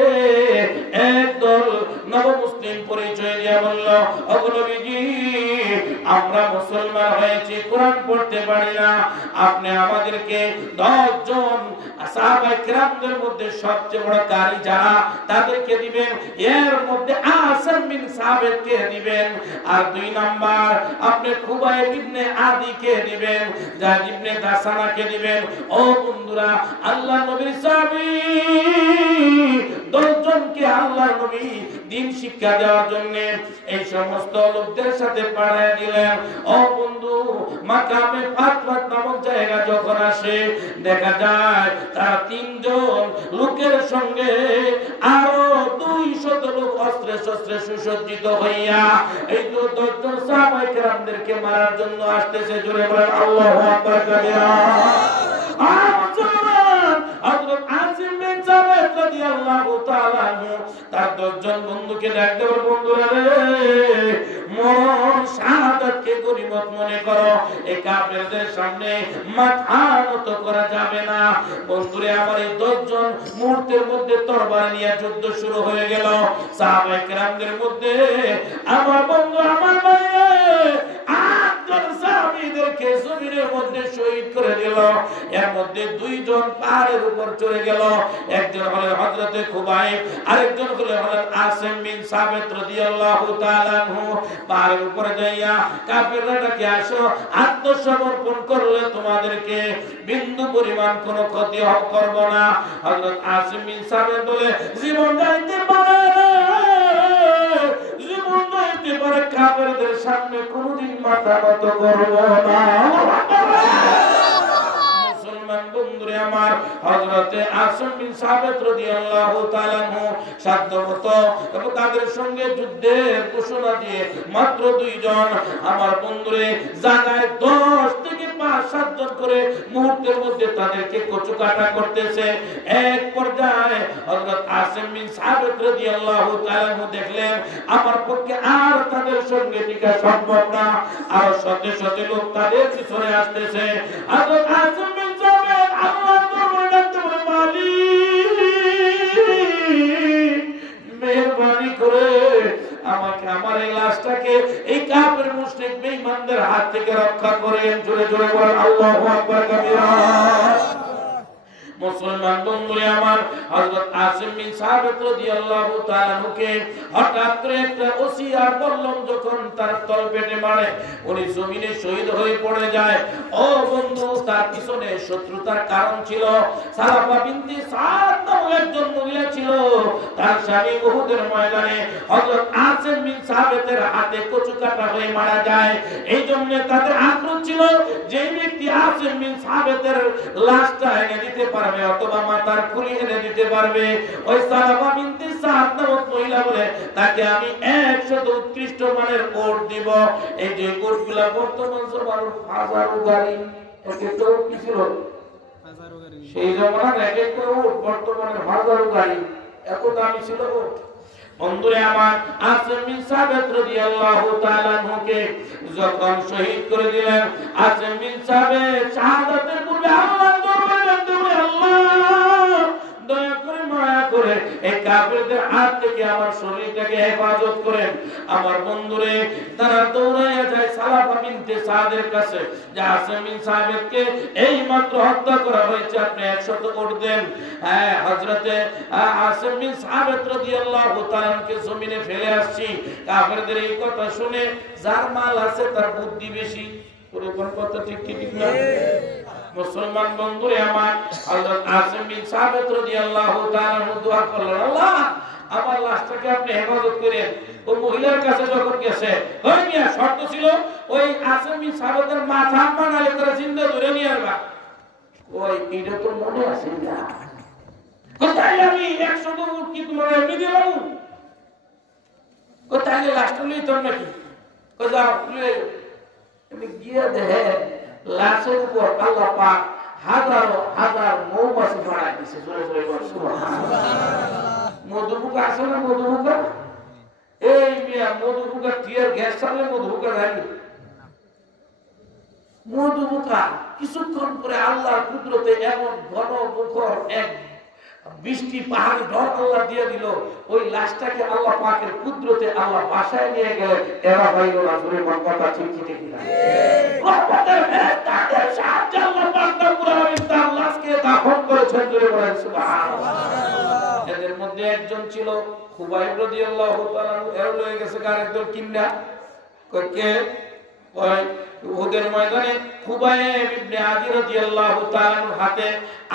বলল, ওগো নবীজি, আমরা মুসলমান হয়েছি, কোরআন পড়তে পারি না, আপনি আমাদেরকে 10 জন সাহাবায়ে কেরামদের মধ্যে সবচেয়ে বড় কারি যারা তাদেরকে দিবেন, এর মধ্যে আসম বিন সাবিতকে দিবেন, আর 2 নাম্বার আপনি খুবাইব ইবনে আদিকে দিবেন, জাদ ইবনে দাসানাকে দিবেন। ও বন্ধুরা, আল্লাহ নবীর সাহাবী 10 জনকে আল্লাহর নবী দ্বীন শিক্ষা দেওয়ার জন্য এই সমস্ত লোকদের সাথে পাঠিয়ে দিলেন। ও বন্ধু, মাকামে ফাতওয়াত নামক জায়গা যখন আসে, দেখা যায় তার 3 জন লোকের সঙ্গে আরো 200 লোক অস্ত্রে শস্ত্রে সুসজ্জিত হইয়া এই 10 জন সাহাবায়ে কেরামদেরকে মারার জন্য আসতেছে। জোরে বলেন আল্লাহু আকবার কাবীরা। হযরত আসিম বিন সাবিত রাদিয়াল্লাহু তাআলা তার 10 জন বন্ধুকে ডাকতে বলে, বন্ধুরা রে, মরণ শাহাদাতকে গনিমত মনে করো, এই কাফেরদের সামনে মাথা নত করা যাবে না। বন্ধুরে আমার, এই 10 জন মুহূর্তের মধ্যে তরবারি নিয়ে যুদ্ধ শুরু হয়ে গেল সাহাবায়ে কেরামদের মধ্যে। আমার বন্ধু, আমার ভাই, 8 জন সাহাবীদেরকে জমিনের মধ্যে শহীদ করে দিল। এর মধ্যে 2 জন পাহাড়ের উপর চড়ে গেল, একজন হলেন হযরতে খুবাইব, আরেকজন হলেন আসিম বিন সাবিত রাদিয়াল্লাহু তাআলা আনহু। পাহাড়ের উপরে যাইয়া কাফেররা ডাকে, আসো, আত্মসমর্পণ করলে তোমাদেরকে বিন্দু পরিমাণ কোনো ক্ষতি করব না। হযরত আসিম বিন সাবিত বলে, জীবন যাইতে পারে, জীবন যাইতে পারে, কাফেরদের সামনে কোনদিন মাথা নত করব না। বন্ধুরে আমার, হযরতে আসিম বিন সাবিত রাদিয়াল্লাহু তাআলা আনহু সাধ্যমতো এবং তাদের সঙ্গে যুদ্ধের ঘোষণা দিয়ে মাত্র 2 জন, আমার বন্ধুরে, জায়গায় 10 থেকে 5-7 জন করে মুহূর্তের মধ্যে তাদেরকে কচুকাটা করতেছে। এক পর্যায়ে হযরত আসিম বিন সাবিত রাদিয়াল্লাহু তাআলা আনহু দেখলেন, আমার পক্ষে আর তাদের সঙ্গে টিকা সম্ভব না, আর শত শত লোক তাদের পিছনে আসতেছে। হযরত আসিম বিন সাবিত আল্লাহর দরবারে ডাকতে বলে, মালিক, মেহেরবানি করে আমাকে, আমার এই লাশটাকে এই কাফের মুশরিক বেঈমানদের হাত থেকে রক্ষা করেন। জোরে জোরে বলেন আল্লাহু আকবার কাবীরা। মুসলমান বন্ধুরে আমার, হযরত আসিম বিন সাবিত রাদিয়াল্লাহু তাআলা আনহুকে হঠাৎ করে একটা ওসিয়ার বললাম যখন তার তলপেটে মারে, উনি জমিনে শহীদ হয়ে পড়ে যায়। ও বন্ধু, তার পিছনে শত্রুতার কারণ ছিল। সালাফা বিনতে সাদ নামক একজন মহিলা ছিল, তার স্বামী উহুদের ময়দানে হযরত আসিম বিন সাবিতের হাতে কচুকাটা হয়ে মারা যায়। এই জন্য তাদের আগ্রহ ছিল যে ব্যক্তি আসিম বিন সাবিতের লাশটা এনে দিতে পারে অথবা মাথার খুলি এনে দিতে পারবে, ওই সালাফা বিনতে সাদ নামক মহিলা বলে, তাকে আমি 100 উৎকৃষ্ট মানের ওট দিব। এই যে ওটগুলা বর্তমান জমানার হাজারো গাড়ি, এক একটা ওট কি ছিল সেই জমানার, এক একটা ওট বর্তমানের হাজারো গাড়ি, এত দামি ছিল ওট। বন্ধুরে আমার, আসিম বিন সাবিত রাদিয়াল্লাহু তাআলা আনহুকে যখন শহীদ করে দিলেন, আসিম বিন সাবিত শাহাদাতের পূর্বে আল্লাহর দরবারে ডাকতে বলে, আল্লাহ, দয়া করে মায়া করে এই কাফেরদের হাত থেকে আমার শরীরটাকে হেফাজত করেন। আমার বন্ধুরে, তারা দৌড়াইয়া যায় সালাফা বিনতে সাদের কাছে, যে আসিম বিন সাবিতকে এই মাত্র হত্যা করা হয়েছে, আপনি 100 ওট দেন। হ্যাঁ, হযরতে আসিম বিন সাবিত রাদিয়াল্লাহু তাআলা কে জমিনে ফেলে আসছি। কাফেরদের এই কথা শুনে যার মাল আছে তার বুদ্ধি বেশি, কোন কথা ঠিক কি ঠিক না? মুসলমান বন্ধুরে আমার, হযরত আসিম বিন সাবিত রাদিয়াল্লাহু তাআলা দোয়া করলেন, আল্লাহ, আমার লাশটাকে আপনি হেফাজত করেন। ওই মহিলার কাছে যখন গেছে, ওই মিয়া শর্ত ছিল ওই আসিম বিন সাবিতের মাথা বানালে করে জিন্দা ধরে নিয়ে আসবা। ওই এটা তো মনে আছে না, কোথায় আমি 100 উট কি তোমার এমনি দিলাম, কোথায় লাশটা লই তোর নাকি, কোথাও আমি গিয়ে দেখে লাশের উপর আল্লাহ পাক হাজার হাজার মৌমাছি ছড়াই দিছে। জোরে জোরে বল সুবহানাল্লাহ। মধুপোকা আছে না, মধুপোকা, এই মিয়া মধুপোকা টিয়ার গ্যাস চালে মধুপোকা যায়নি। মধুপোকা কিছুক্ষণ পরে আল্লাহর কুদরতে এমন ঘন মুখর এক বৃষ্টি পাহাড়ি ঢল আল্লাহ দিয়ে দিল, ওই লাশটাকে আল্লাহ পাকের কুদরতে আল্লাহ বাসায় নিয়ে গেলে এরা হইল না। সুরে মন কথা ঠিক ঠিক কিনা? রহমতের ফেরেশতাদের সাহায্যে আল্লাহ পাক রব্বুল আলামিন তার লাশকে দাফন করেছেন। জোরে বলেন সুবহানাল্লাহ। এদের মধ্যে একজন ছিল খুবাইব রাদিয়াল্লাহু তাআলা, এর লয়ে গেছে আরেকজন কিন্না কে ওই উহুদের ময়দানে খুবাইব ইবনে আদি রাদিয়াল্লাহু তাআলার হাতে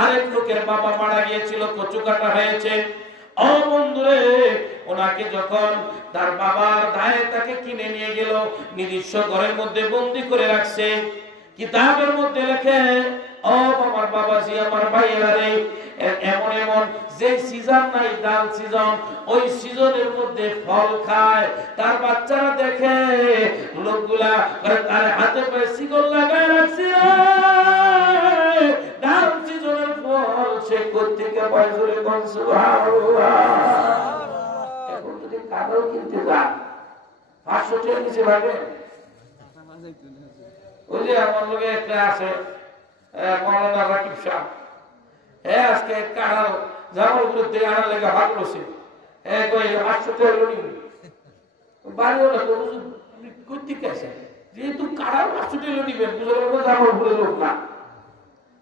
আরেক লোকের বাবা মারা গিয়েছিল, কচু কাটা হয়েছে। ও বন্ধুরে, ওনাকে যখন তার বাবার দায়ে তাকে কিনে নিয়ে গেল, নিজস্ব ঘরের মধ্যে বন্দি করে রাখছে। কিতাবের মধ্যে লেখে, ও আমার বাবাজি, আমার ভাইয়েরা রে, এমন এমন যে সিজন নাই, ডাল সিজন, ওই সিজনের মধ্যে ফল খায়। তার বাচ্চারা দেখে লোকগুলা তার হাতে পায়ে শিকল লাগায় রাখছে, ডাল সিজনের ফল সে কোত্থেকে পায়? জোরে বল সুবহানাল্লাহ। এখন যদি কাঁঠাল কিনতে যান 500 টাকা নিচে ভাবে। ওই যে আমার লোকে একটা আছে মৌলানা রাকিব শাহ, আজকে কাঁঠাল জামালপুর থেকে আনার লেগে ভাগ করছে, 500 টাকা লোনি বাড়িও না। কোথেকে আসে? যেহেতু কাঁঠাল 500 টাকা নিবেন, বুঝে জামালপুরের লোক না।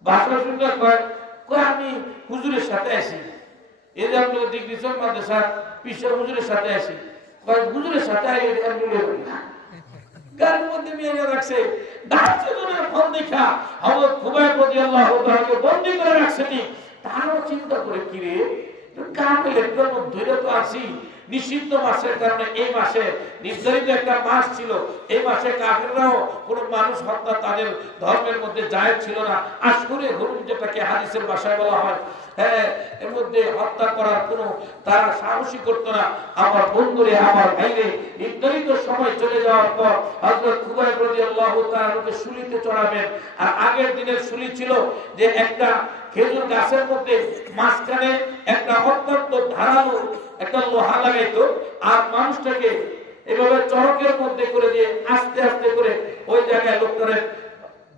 ভাষা শুনতে কয় আমি হুজুরের সাথে আসি, এই যে আপনাদের ডিগ্রি চল মাদ্রাসা পিসা হুজুরের সাথে আসি, হুজুরের সাথে গাড়ির মধ্যে নিয়ে রাখছে। ফল দেখা হযরত খুবাইব রাদিয়াল্লাহু তাআলাকে বন্দী করে রাখছে। তারও চিন্তা করে, কি রে কাফেলের জন্য ধরে তো আসি, নিষিদ্ধ মাসের কারণে এই মাসে নির্ধারিত একটা মাস ছিল, এই মাসে কাফেররাও কোন মানুষ হত্যা তাদের ধর্মের মধ্যে জায়েজ ছিল না। আশহুরে হুরুম যেটাকে হাদিসের ভাষায় বলা হয়, এর মধ্যে হত্যা করার কোনো তারা সাহসী করতো না। আমার বন্ধুরে, আমার ভাইরে, নির্ধারিত সময় চলে যাওয়ার পর হযরত খুবাইব রাদিয়াল্লাহু তাআলাকে শুলিতে চড়াবেন। আর আগের দিনের শুলি ছিল যে একটা খেজুর গাছের মধ্যে মাঝখানে একটা অত্যন্ত ধারালো একটা লোহা লাগাইতো, আর মানুষটাকে এভাবে চড়কের মধ্যে করে দিয়ে আস্তে আস্তে করে ওই জায়গায় লোকটারে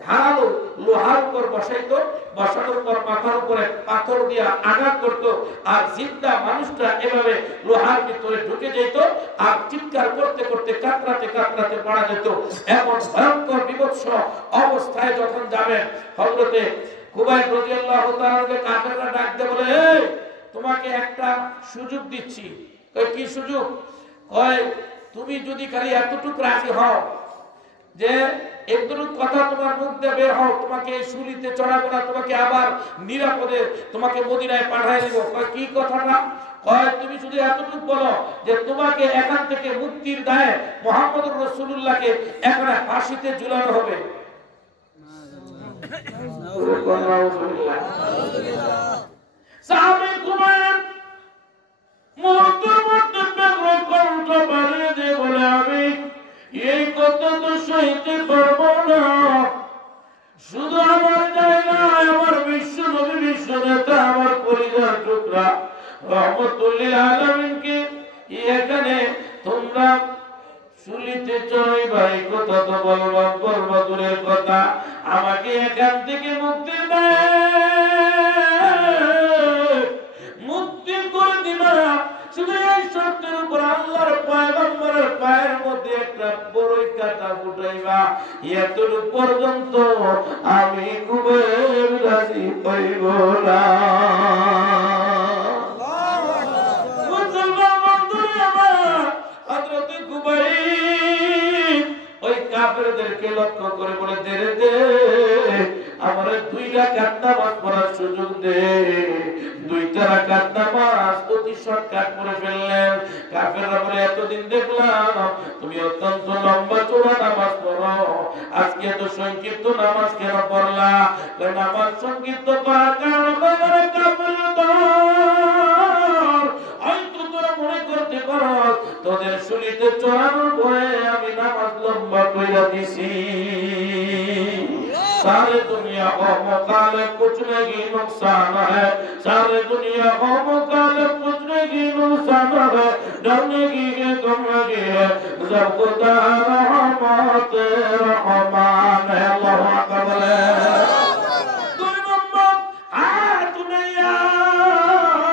ধারালো লোহার উপর বসাইতো, বসানোর পর মাথার উপরে পাথর দিয়ে আঘাত করতো, আর জিন্দা মানুষটা এভাবে লোহার ভিতরে ঢুকে যেত, আর চিৎকার করতে করতে কাতরাতে কাতরাতে মারা যেত। এমন ভয়ঙ্কর বিভৎস অবস্থায় যখন যাবেন, হযরতে খুবাইব রাদিয়াল্লাহু তাআলাকে কাফেররা ডাক দিয়ে বলে, এই তোমাকে একটা সুযোগ দিচ্ছি। কি সুযোগ? তুমি যদি খালি এতটুকু রাজি হও যে একটুকু কথা তোমার মুখ দিয়ে বের হও, তোমাকে শুলিতে চড়াবো না, তোমাকে আবার নিরাপদে তোমাকে মদিনায় পাঠিয়ে দেবো। কি কথাটা? তুমি শুধু এতটুকু বলো যে তোমাকে এখান থেকে মুক্তির দায়ে মুহাম্মদুর রাসূলুল্লাহকে এখানে ফাঁসিতে ঝুলানো হবে। সাহাবে কুমার বলে, আমি এই কথা তো সইতে পারবো না। শুধু আমার জায়গায় আমার বিশ্ব নবী, বিশ্ব নেতা, আমার কলিজার টুকরা রহমতুল্লিল আলামিনকে এখানে তোমরা শুলিতে চড়াই ভাই, কথা তো বলবা দূরের কথা, আমাকে এখান থেকে মুক্তি দেয়, মুক্তি করে দিবা। শুধু এই শর্তের উপর আল্লাহর পয়গম্বরের পায়ের মধ্যে একটা বড়ই কাটা ফুটাইবা, এতটুকু পর্যন্ত আমি খুবই রাজি হইব না। ওই কাফেরদেরকে লক্ষ্য করে বলে, দে আমার 2 রাকাত নামাজ পড়ার সুযোগ দে। 2টা রাকাত নামাজ অতি শর্টকাট করে ফেললেন। কাফেররা বলে, এতদিন দেখলাম তুমি অত্যন্ত লম্বা চওড়া নামাজ পড়ো, আজকে এত সংক্ষিপ্ত নামাজ কেন পড়লা? নামাজ সংক্ষিপ্ত করার কারণ হয়তো তোরা মনে করতে পারো তোদের শুলিতে চড়ানোর ভয়ে আমি নামাজ লম্বা কইরা দিছি। सारे दुनिया को मुखालिफ कुछ नहीं नुकसान है, सारे दुनिया को मुखालिफ कुछ नहीं नुकसान है, डरने की है तुम लगी है जब खुदा रहमत रहमान है। अल्लाह अकबर। 2 नंबर, तुम्हें याद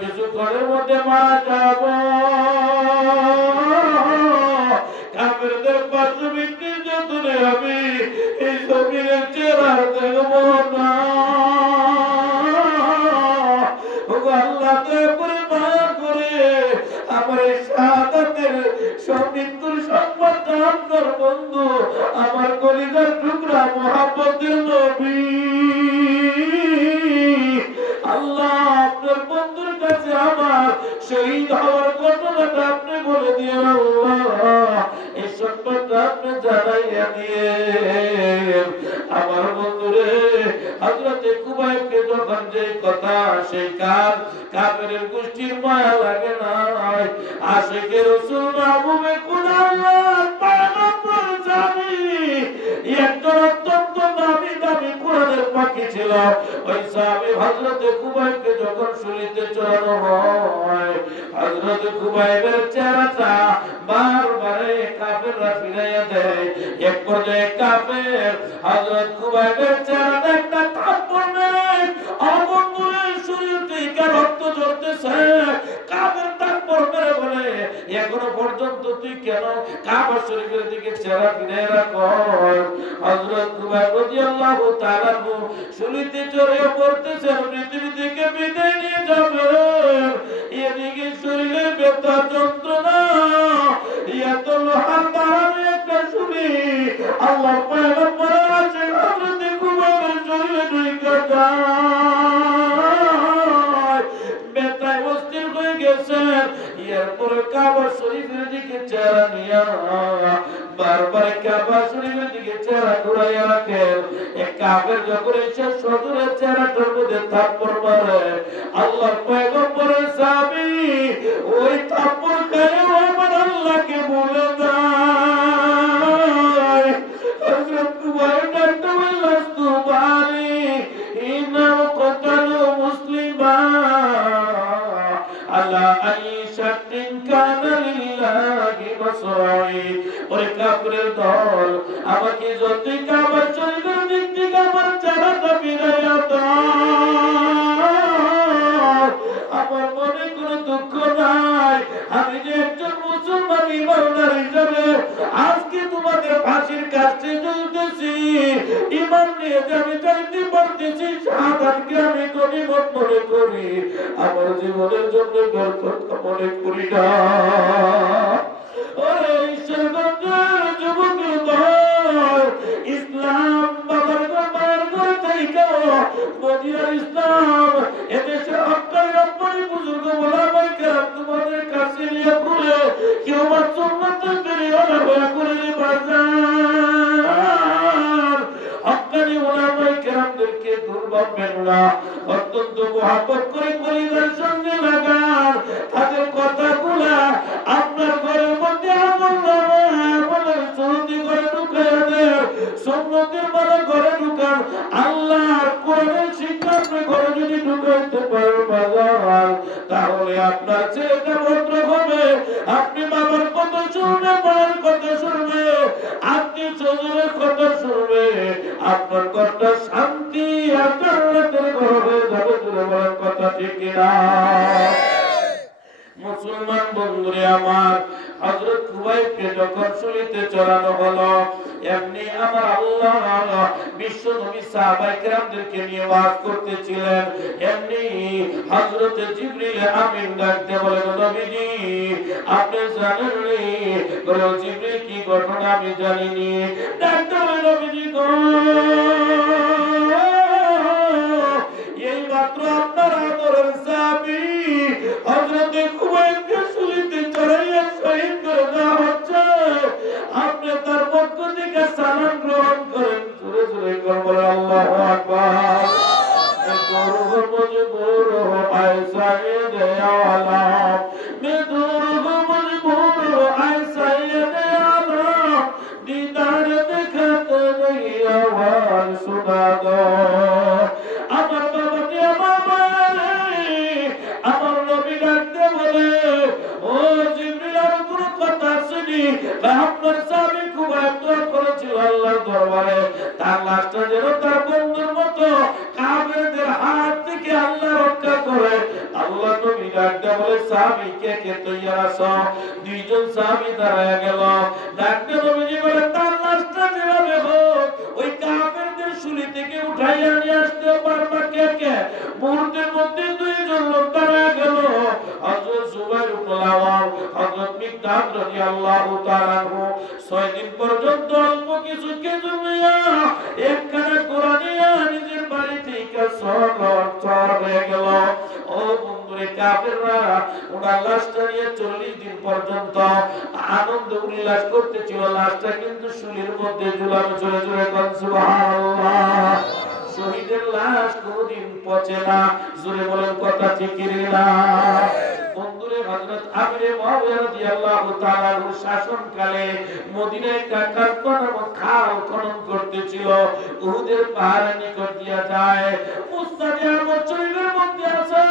কিছুক্ষণের মধ্যে মারা যাব। কাফেরদের পাশে বিক্রির যতনে আমি এই জমিনের চেহারা দেখব না। আল্লাহ দয়া করে মায়া করে আমার এই শাহাদাতের মৃত্যুর সংবাদ দান কর বন্ধু, আমার কলিজার টুকরা মুহাম্মদের নবী। আল্লাহ আপনার বন্ধুর কাছে আমার শহীদ হওয়ার ঘটনাটা আপনি বলে দিয়ে আল্লাহ এই সংবাদটা আপনি জানাইয়া দিয়ে আমার বন্ধুরে হযরতে কুবাইবকে যখন যে কথা সেই কাফেরের গোষ্ঠীর মায়া লাগে না, আশিকে রাসূল মাহবুবে কুরআন পয়গম্বর জানি একজন অত্যন্ত দামি কোরআনের পাখি ছিল। ওই সাহাবী হযরতে কুবাইবকে যখন শুলিতে চড়ানো হয়, হযরতে কুবাইবের চেহারাটা বারবার কাফেররা ফিরাইয়া দেয়। এক পর্যায়ে কাফের হযরত কুবাইবের চেহারাটা একটা থাপ্পড় মেরে অবঙ্গুরের শরীর থেকে রক্ত ঝরতেছে। কাফের থাপ্পড় মেরে বলে, এখনো পর্যন্ত তুই কেন কাবা শরীফের দিকে চেহারা ফিরে রাখস? হযরত কুবাইব রাদিয়াল্লাহু তাআলা শুলিতে চড়ে পড়তেছেন, পৃথিবী থেকে বিদায় নিয়ে যাবেন। এদিকে শরীরে ব্যথা যন্ত্রণা, এত লোহার দাঁড়ানো একটা শুনি আল্লাহ পয়গম্বর আছে হযরত কুবাইবের শরীরে ঢুকে যায়। ব্যথায় অস্থির হয়ে গেছেন। এরপরে কাবা শরীফের দিকে চেহারা নিয়ে বারবার কাবা শরীফের দিকে চেহারা ঘুরাইয়া রাখেন। এক কাফের যখন এসে সদরের চেহারাটার মধ্যে থাপ্পড় মারে, আল্লাহর পয়গম্বরের সাহাবী ওই থাপ্পড় খেয়ে আমার আল্লাহকে বলে দেয়। হযরত কুবাইব ডাকতে বলল, সুবহানি ইন্নাহু কতালু মুসলিমা আলা আইশাতিন কানা লিল্লাহি মাসরাই। ওরে কাফেরের দল, আমাকে যদি কাবা শরীফের দিক থেকে আমার চেহারাটা ফিরাইয়া দাও, আমার মনে কোনো দুঃখ নাই। আমি যে একজন মুসলমান ইমানদার হিসাবে আজকে তোমাদের ফাঁসির কাছে ঝুলতেছি, ইমান নিয়ে যে আমি চাইতে পারতেছি, শাহাদাতকে আমি গনিমত মনে করি, আমার জীবনের জন্য বরকত মনে করি না। ওরে ঈশ্বরগঞ্জের যুবকের দল, ইসলাম বাবার মায়ের ঘর থেকে মদিনার ইসলাম এদেশে হক্কানি রব্বানি বুজুর্গ ওলামায়ে কেরাম তোমাদের কাছে নিয়ে ঘুরে কেউ বা সুন্নাতের বেরিওয়ালা হয়ে ঘুরে বাজার। হক্কানি ওলামায়ে কেরামদেরকে দুর্ভাববেন না, অত্যন্ত মহব্বত করে কলিজার সঙ্গে লাগান। তাদের কথাগুলা আপনার ঘরের মধ্যে আমলের সনদি করে ঢুকাইয়া দেন, সুন্নতের মালা ঘরে ঢুকান। আল্লাহর কোরআনের শিক্ষা আপনি ঘরে যদি ঢুকাইতে পারেন বাজার, তাহলে আপনার ছেলেটা ভদ্র হবে। আপনি বাবার কথা শুনবে, মায়ের কথা শুনবে, আত্মীয় স্বজনের কথা শুনবে, আপনার কথা শান্তি আর জান্নাতের ঘর হয়ে যাবে। বলার কথা ঠিক কিনা? মুসলমান বন্ধুরে আমার, হযরত কুবাইবকে যখন শুলিতে চড়ানো হলো, এমনি আমার আল্লাহ বিশ্ব নবী সাহাবায়ে কেরামদেরকে নিয়ে ওয়াজ করতেছিলেন। এমনি হযরত জিবরিল আমিন ডাকতে বলেন, নবীজি আপনি জানেননি? বলে, জিবরিল কি ঘটনা আমি জানিনি। ডাকতে বলেন, নবীজি গো, এই মাত্র আপনার আদরের সাহাবী হযরত কুবাইবকে শুলিতে চড়াইয়া শহীদ করে দেওয়া হচ্ছে। আপনি তার পক্ষ থেকে সালাম গ্রহণ করেন। জোরে জোরে বলেন আল্লাহু আকবার। মজবুর হো ऐसा ये दयाला मैं दूर हो मजबूर हो ऐसा ये दयाला दीदार दिखाते नहीं आवाज सुना दो। আমার বাবা কে বাবা রে, আমার নবী ডাকতে বলে, ও জিবরিল আর কোন কথা শুনি আপনার সাহাবী কুবাইব দোয়া করেছিল আল্লাহর দরবারে, তার লাশটা যেন তার বন্ধুর মতো কাফেরদের হাত থেকে আল্লাহ রক্ষা করে। আল্লাহ নবী তৈয়ার আছো। দুইজন সাহাবী দাঁড়ায় গেল, ডাকতে নবীজি বলে তার লাশটা যেভাবে হোক ওই কাফেরদের শুলি থেকে উঠাইয়া নিয়ে আসতে পারবা কে কে? মুহূর্তের মধ্যে দুইজন লোক দাঁড়ায় গেল, হযরত জুবাইর ইবনে আওয়াম, হযরত মিকদাদ রাদিয়াল্লাহু তাআলা আনহু। 6 দিন পর্যন্ত অল্প কিছু খেজুর নিয়া একখানা কোরআন নিয়া নিজের বাড়ি থেকে চল হয়ে গেল। ও বন্ধুরে, কাফেররা ওনার লাশটা নিয়ে 40 দিন পর্যন্ত আনন্দ উল্লাস করতেছিল। লাশটা কিন্তু শুলির মধ্যে ঝুলানো, জোরে জোরে বলেন সুবহানাল্লাহ। শহীদের লাশ কোনদিন পচে না, জোরে বলেন কথা ঠিক কিনা? বন্ধুরে, হযরত আমিরে মুআবিয়া রাদিয়াল্লাহু তাআলা এর শাসনকালে মদিনায় একটা খাল খনন করতেছিল। উহুদের পাহাড়ের নিকট দিয়া যায়, মুস্তাদে আহমদ শরীফের মধ্যে আছে,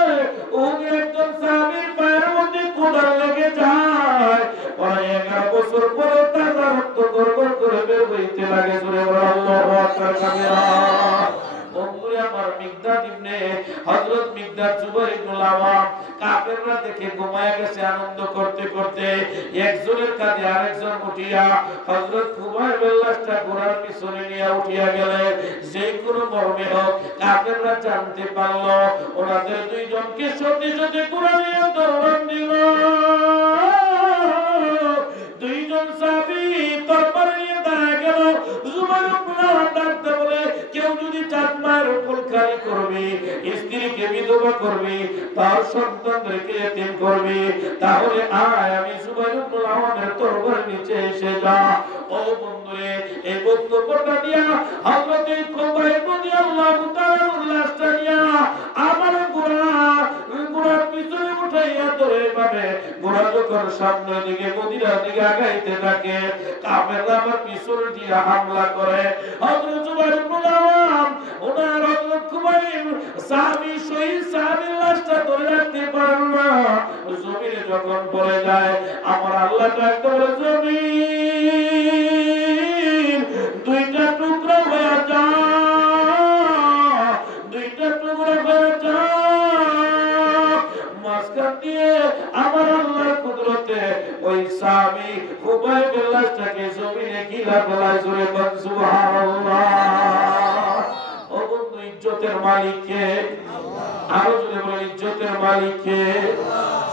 উহুদের একজন সাহাবীর পায়ের মধ্যে কোদাল লেগে যায়। পরে 11 বছর পরে তাজা রক্ত গড়গড় করে বের হইতে লাগে। জোরে বলেন আল্লাহু আকবার কাবীরা। বন্ধুরে আমার, মিকদাদ ইবনে হযরত মিকদাদ জুবাইর ইবনে আওয়াম কাফেররা দেখে ঘুমায় গেছে আনন্দ করতে করতে। একজনের কাঁধে আরেকজন উঠিয়া হযরত খুবাইবের লাশটা ঘোড়ার পিছনে নিয়ে উঠিয়া গেলে যে কোনো মর্মে হোক কাফেররা জানতে পারল ওনাদের দুইজনকে সত্যি সত্যি ঘোড়া নিয়ে দৌড়ান দিল। দুইজন সাহাবী তরবারি নিয়ে দাঁড়ায় গেল। জুবাইর ইবনে আওয়াম ডাকতে বলে, কেউ যদি চাঁদমায়ের ফুলখানি করবি, স্ত্রীকে বিধবা করবি, তার সন্তানদেরকে এতিম করবি, তাহলে আয় আমি জুবাইর ইবনে আওয়ামের তরবারির নিচে এসে যা। ও বন্ধুরে, এই বক্তব্যটা দিয়া হযরত খুবাইব রাদিয়াল্লাহু তাআলা লাশটা নিয়া আমার ঘোড়ার পিছনে উঠাইয়া ধরে পাবে। ঘোড়া যখন সামনের দিকে মদিনার দিকে আগাইতে থাকে, কাফেররা আমার পিছন দিয়ে হামলা করে। হযরত জুবাইর ইবনে আওয়াম ওনার হযরত খুবাইব সাহাবী শহীদ সাহাবীর লাশটা ধরে রাখতে পারেন না। জমিনে যখন পড়ে যায়, আমার আল্লাহ ডাকতে বলে, জমিন দুইটা টুকরা হয়ে যা, দুইটা টুকরা হয়ে যা। মাঝখান দিয়ে আমার আল্লাহর কুদরতে ওই সাহাবী খুবাইবের লাশটাকে জমিনে গিলা ফেলায়। জোরে বলেন সুবহানাল্লাহ। ও বন্ধু, ইজ্জতের মালিক কে? আরো জোরে বলেন, ইজ্জতের মালিক কে?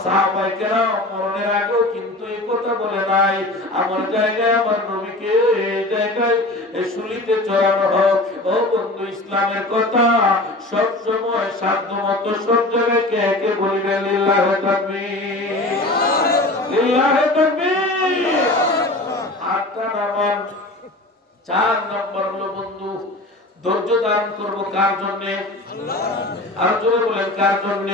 সাহাবায়ে কেরাম মরণের আগেও কিন্তু এই কথা বলে নাই, আমার জায়গায় আমার নবীকে এই জায়গায় শুলিতে চড়ানো হোক। ও বন্ধু, ইসলামের কথা সব সময় সাধ্য মতো সব জায়গায় কে কে বলিবেন লিল্লাহি তাকবীর, লিল্লাহি তাকবীর। 8 নাম্বার 4 নম্বর হলো বন্ধু, ধৈর্য ধারণ করব কার জন্য? আর জোরে বলেন, কার জন্য?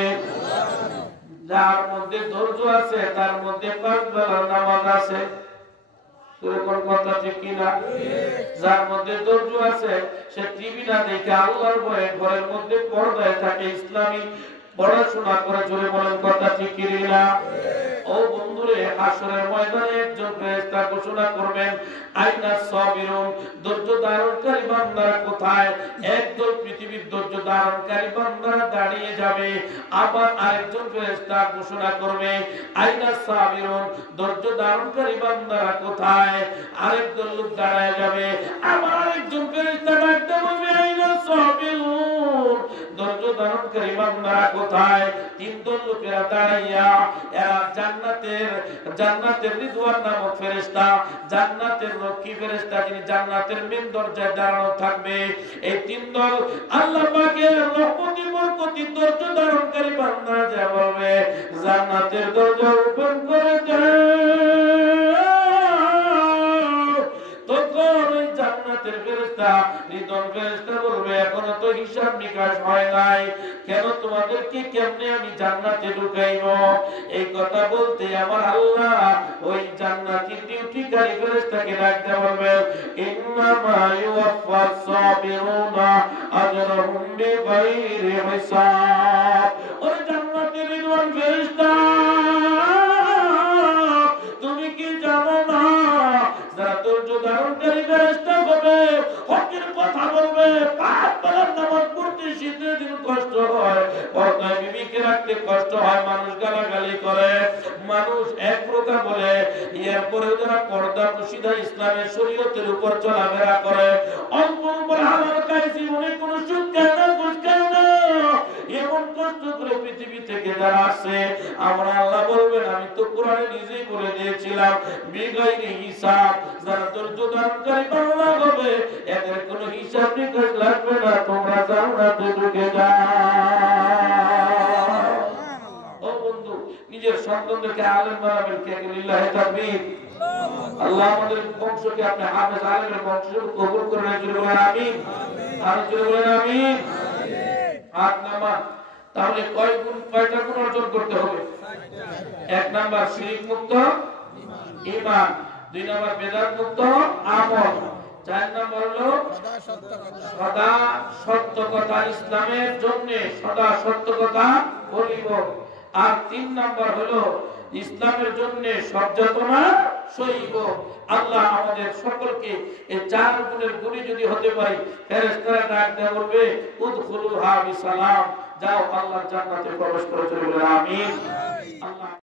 যার মধ্যে ধৈর্য আছে তার মধ্যে 5 বেলার নামাজ আছে। তোর কথা ঠিক কিনা? যার মধ্যে ধৈর্য আছে সে টিভি না দেখে আল্লাহর ভয়ে ঘরের মধ্যে পর্দায় থাকে, ইসলামী পড়াশোনা করে। জোরে বলেন কথা ঠিক কিনা? ও বন্ধুরে, হাসরের ময়দানে একজন ফেরেশতা ঘোষণা করবেন, আইনা সাবিরুন, ধৈর্য ধারণকারী বান্দারা কোথায়? একদল পৃথিবীর ধৈর্য ধারণকারী বান্দারা দাঁড়িয়ে যাবে, আবার আরেকজন ফেরেশতা ঘোষণা করবে, আইনা সাবিরুন, ধৈর্য ধারণকারী বান্দারা কোথায়? আরেকদল লোক দাঁড়ায় যাবে, আবার আরেকজন ফেরেশতা ডাকতে বলবে, আইনা সাবিরুন, ধৈর্য ধারণকারী বান্দারা কোথায়? 3 দল লোকেরা দাঁড়াইয়া এরা জান্নাতের রিদওয়ান নামক ফেরেশতা, জান্নাতের রক্ষী ফেরেশতা, যিনি জান্নাতের মেন দরজায় দাঁড়ানো থাকবে। এই 3 দল আল্লাহ পাকের রহমতি বরকতি ধৈর্য ধারণকারী বান্দারা যা বলবে, জান্নাতের দরজা ওপেন করে দেয়। তখন ওই জান্নাতের ফেরেশতা, রিদওয়ান ফেরেশতা বলবে, এখনো তো হিসাব নিকাশ হয় নাই, কেন তোমাদেরকে কেমনে আমি জান্নাতে ঢুকাইব? এই কথা বলতে আমার আল্লাহ ওই জান্নাতি ডিউটিকারী ফেরেশতাকে ডাকতে বলবে, ইন্নামা ইউওয়াফাস সাবিরুনা আজরাহুম বিগাইরি হিসাব। ওই জান্নাতের রিদওয়ান ফেরেশতা, তুমি কি জানো না যারা ধৈর্য ধারণকারী ফেরেশতা হবে, হকের কথা বলবে, 5 বেলার নামাজ পড়তে শীতের দিন কষ্ট হয়, পর্দায় বিবিকে রাখতে কষ্ট হয়, মানুষ গালাগালি করে, মানুষ এক প্রকার বলে, এরপরে যারা পর্দা পুশিদা ইসলামের শরীয়তের উপর চলাফেরা করে, অল্প উপর হালাল খায়, জীবনে কোনো সুখ খায় না, ঘুষ খায় না, এমন কষ্ট করে পৃথিবী থেকে যারা আসে, আমরা আল্লাহ বলবেন, আমি তো কোরআনে নিজেই বলে দিয়েছিলাম, বিগাইরি হিসাব, যারা ধৈর্য ধারণকারী বান্দা হবে, এদের কোনো হিসাব নিকাশ লাগবে না, তোমরা জান্নাতে ঢুকে যাও। ও বন্ধু, নিজের সন্তানদেরকে আলেম বানাবেন, কে লিল্লাহি তাকবীর। আল্লাহ আমাদের বংশকে আপনি হাফেজ আলেমের বংশ কবুল করে নেন, বলেন আমিন। আর জোরে বলেন আমিন। আট নাম্বার, তাহলে কয়টা গুণ অর্জন করতে হবে? এক নাম্বার শিরক মুক্ত ঈমান, দুই নাম্বার বেদাত মুক্ত আমল, চার নাম্বার হলো সদা সত্য কথা ইসলামের জন্য সদা সত্য কথা বলিব, আর তিন নাম্বার হলো ইসলামের জন্য সব যাতনা সইব। আল্লাহ আমাদের সকলকে এই চার গুণের গুণী যদি হতে পারি, ফেরেশতারা ডাক দেয়া বলবে উদখুলুহা বিসালাম, যাও আল্লাহর জান্নাতে প্রবেশ করে চলে, আমিন। আল্লাহ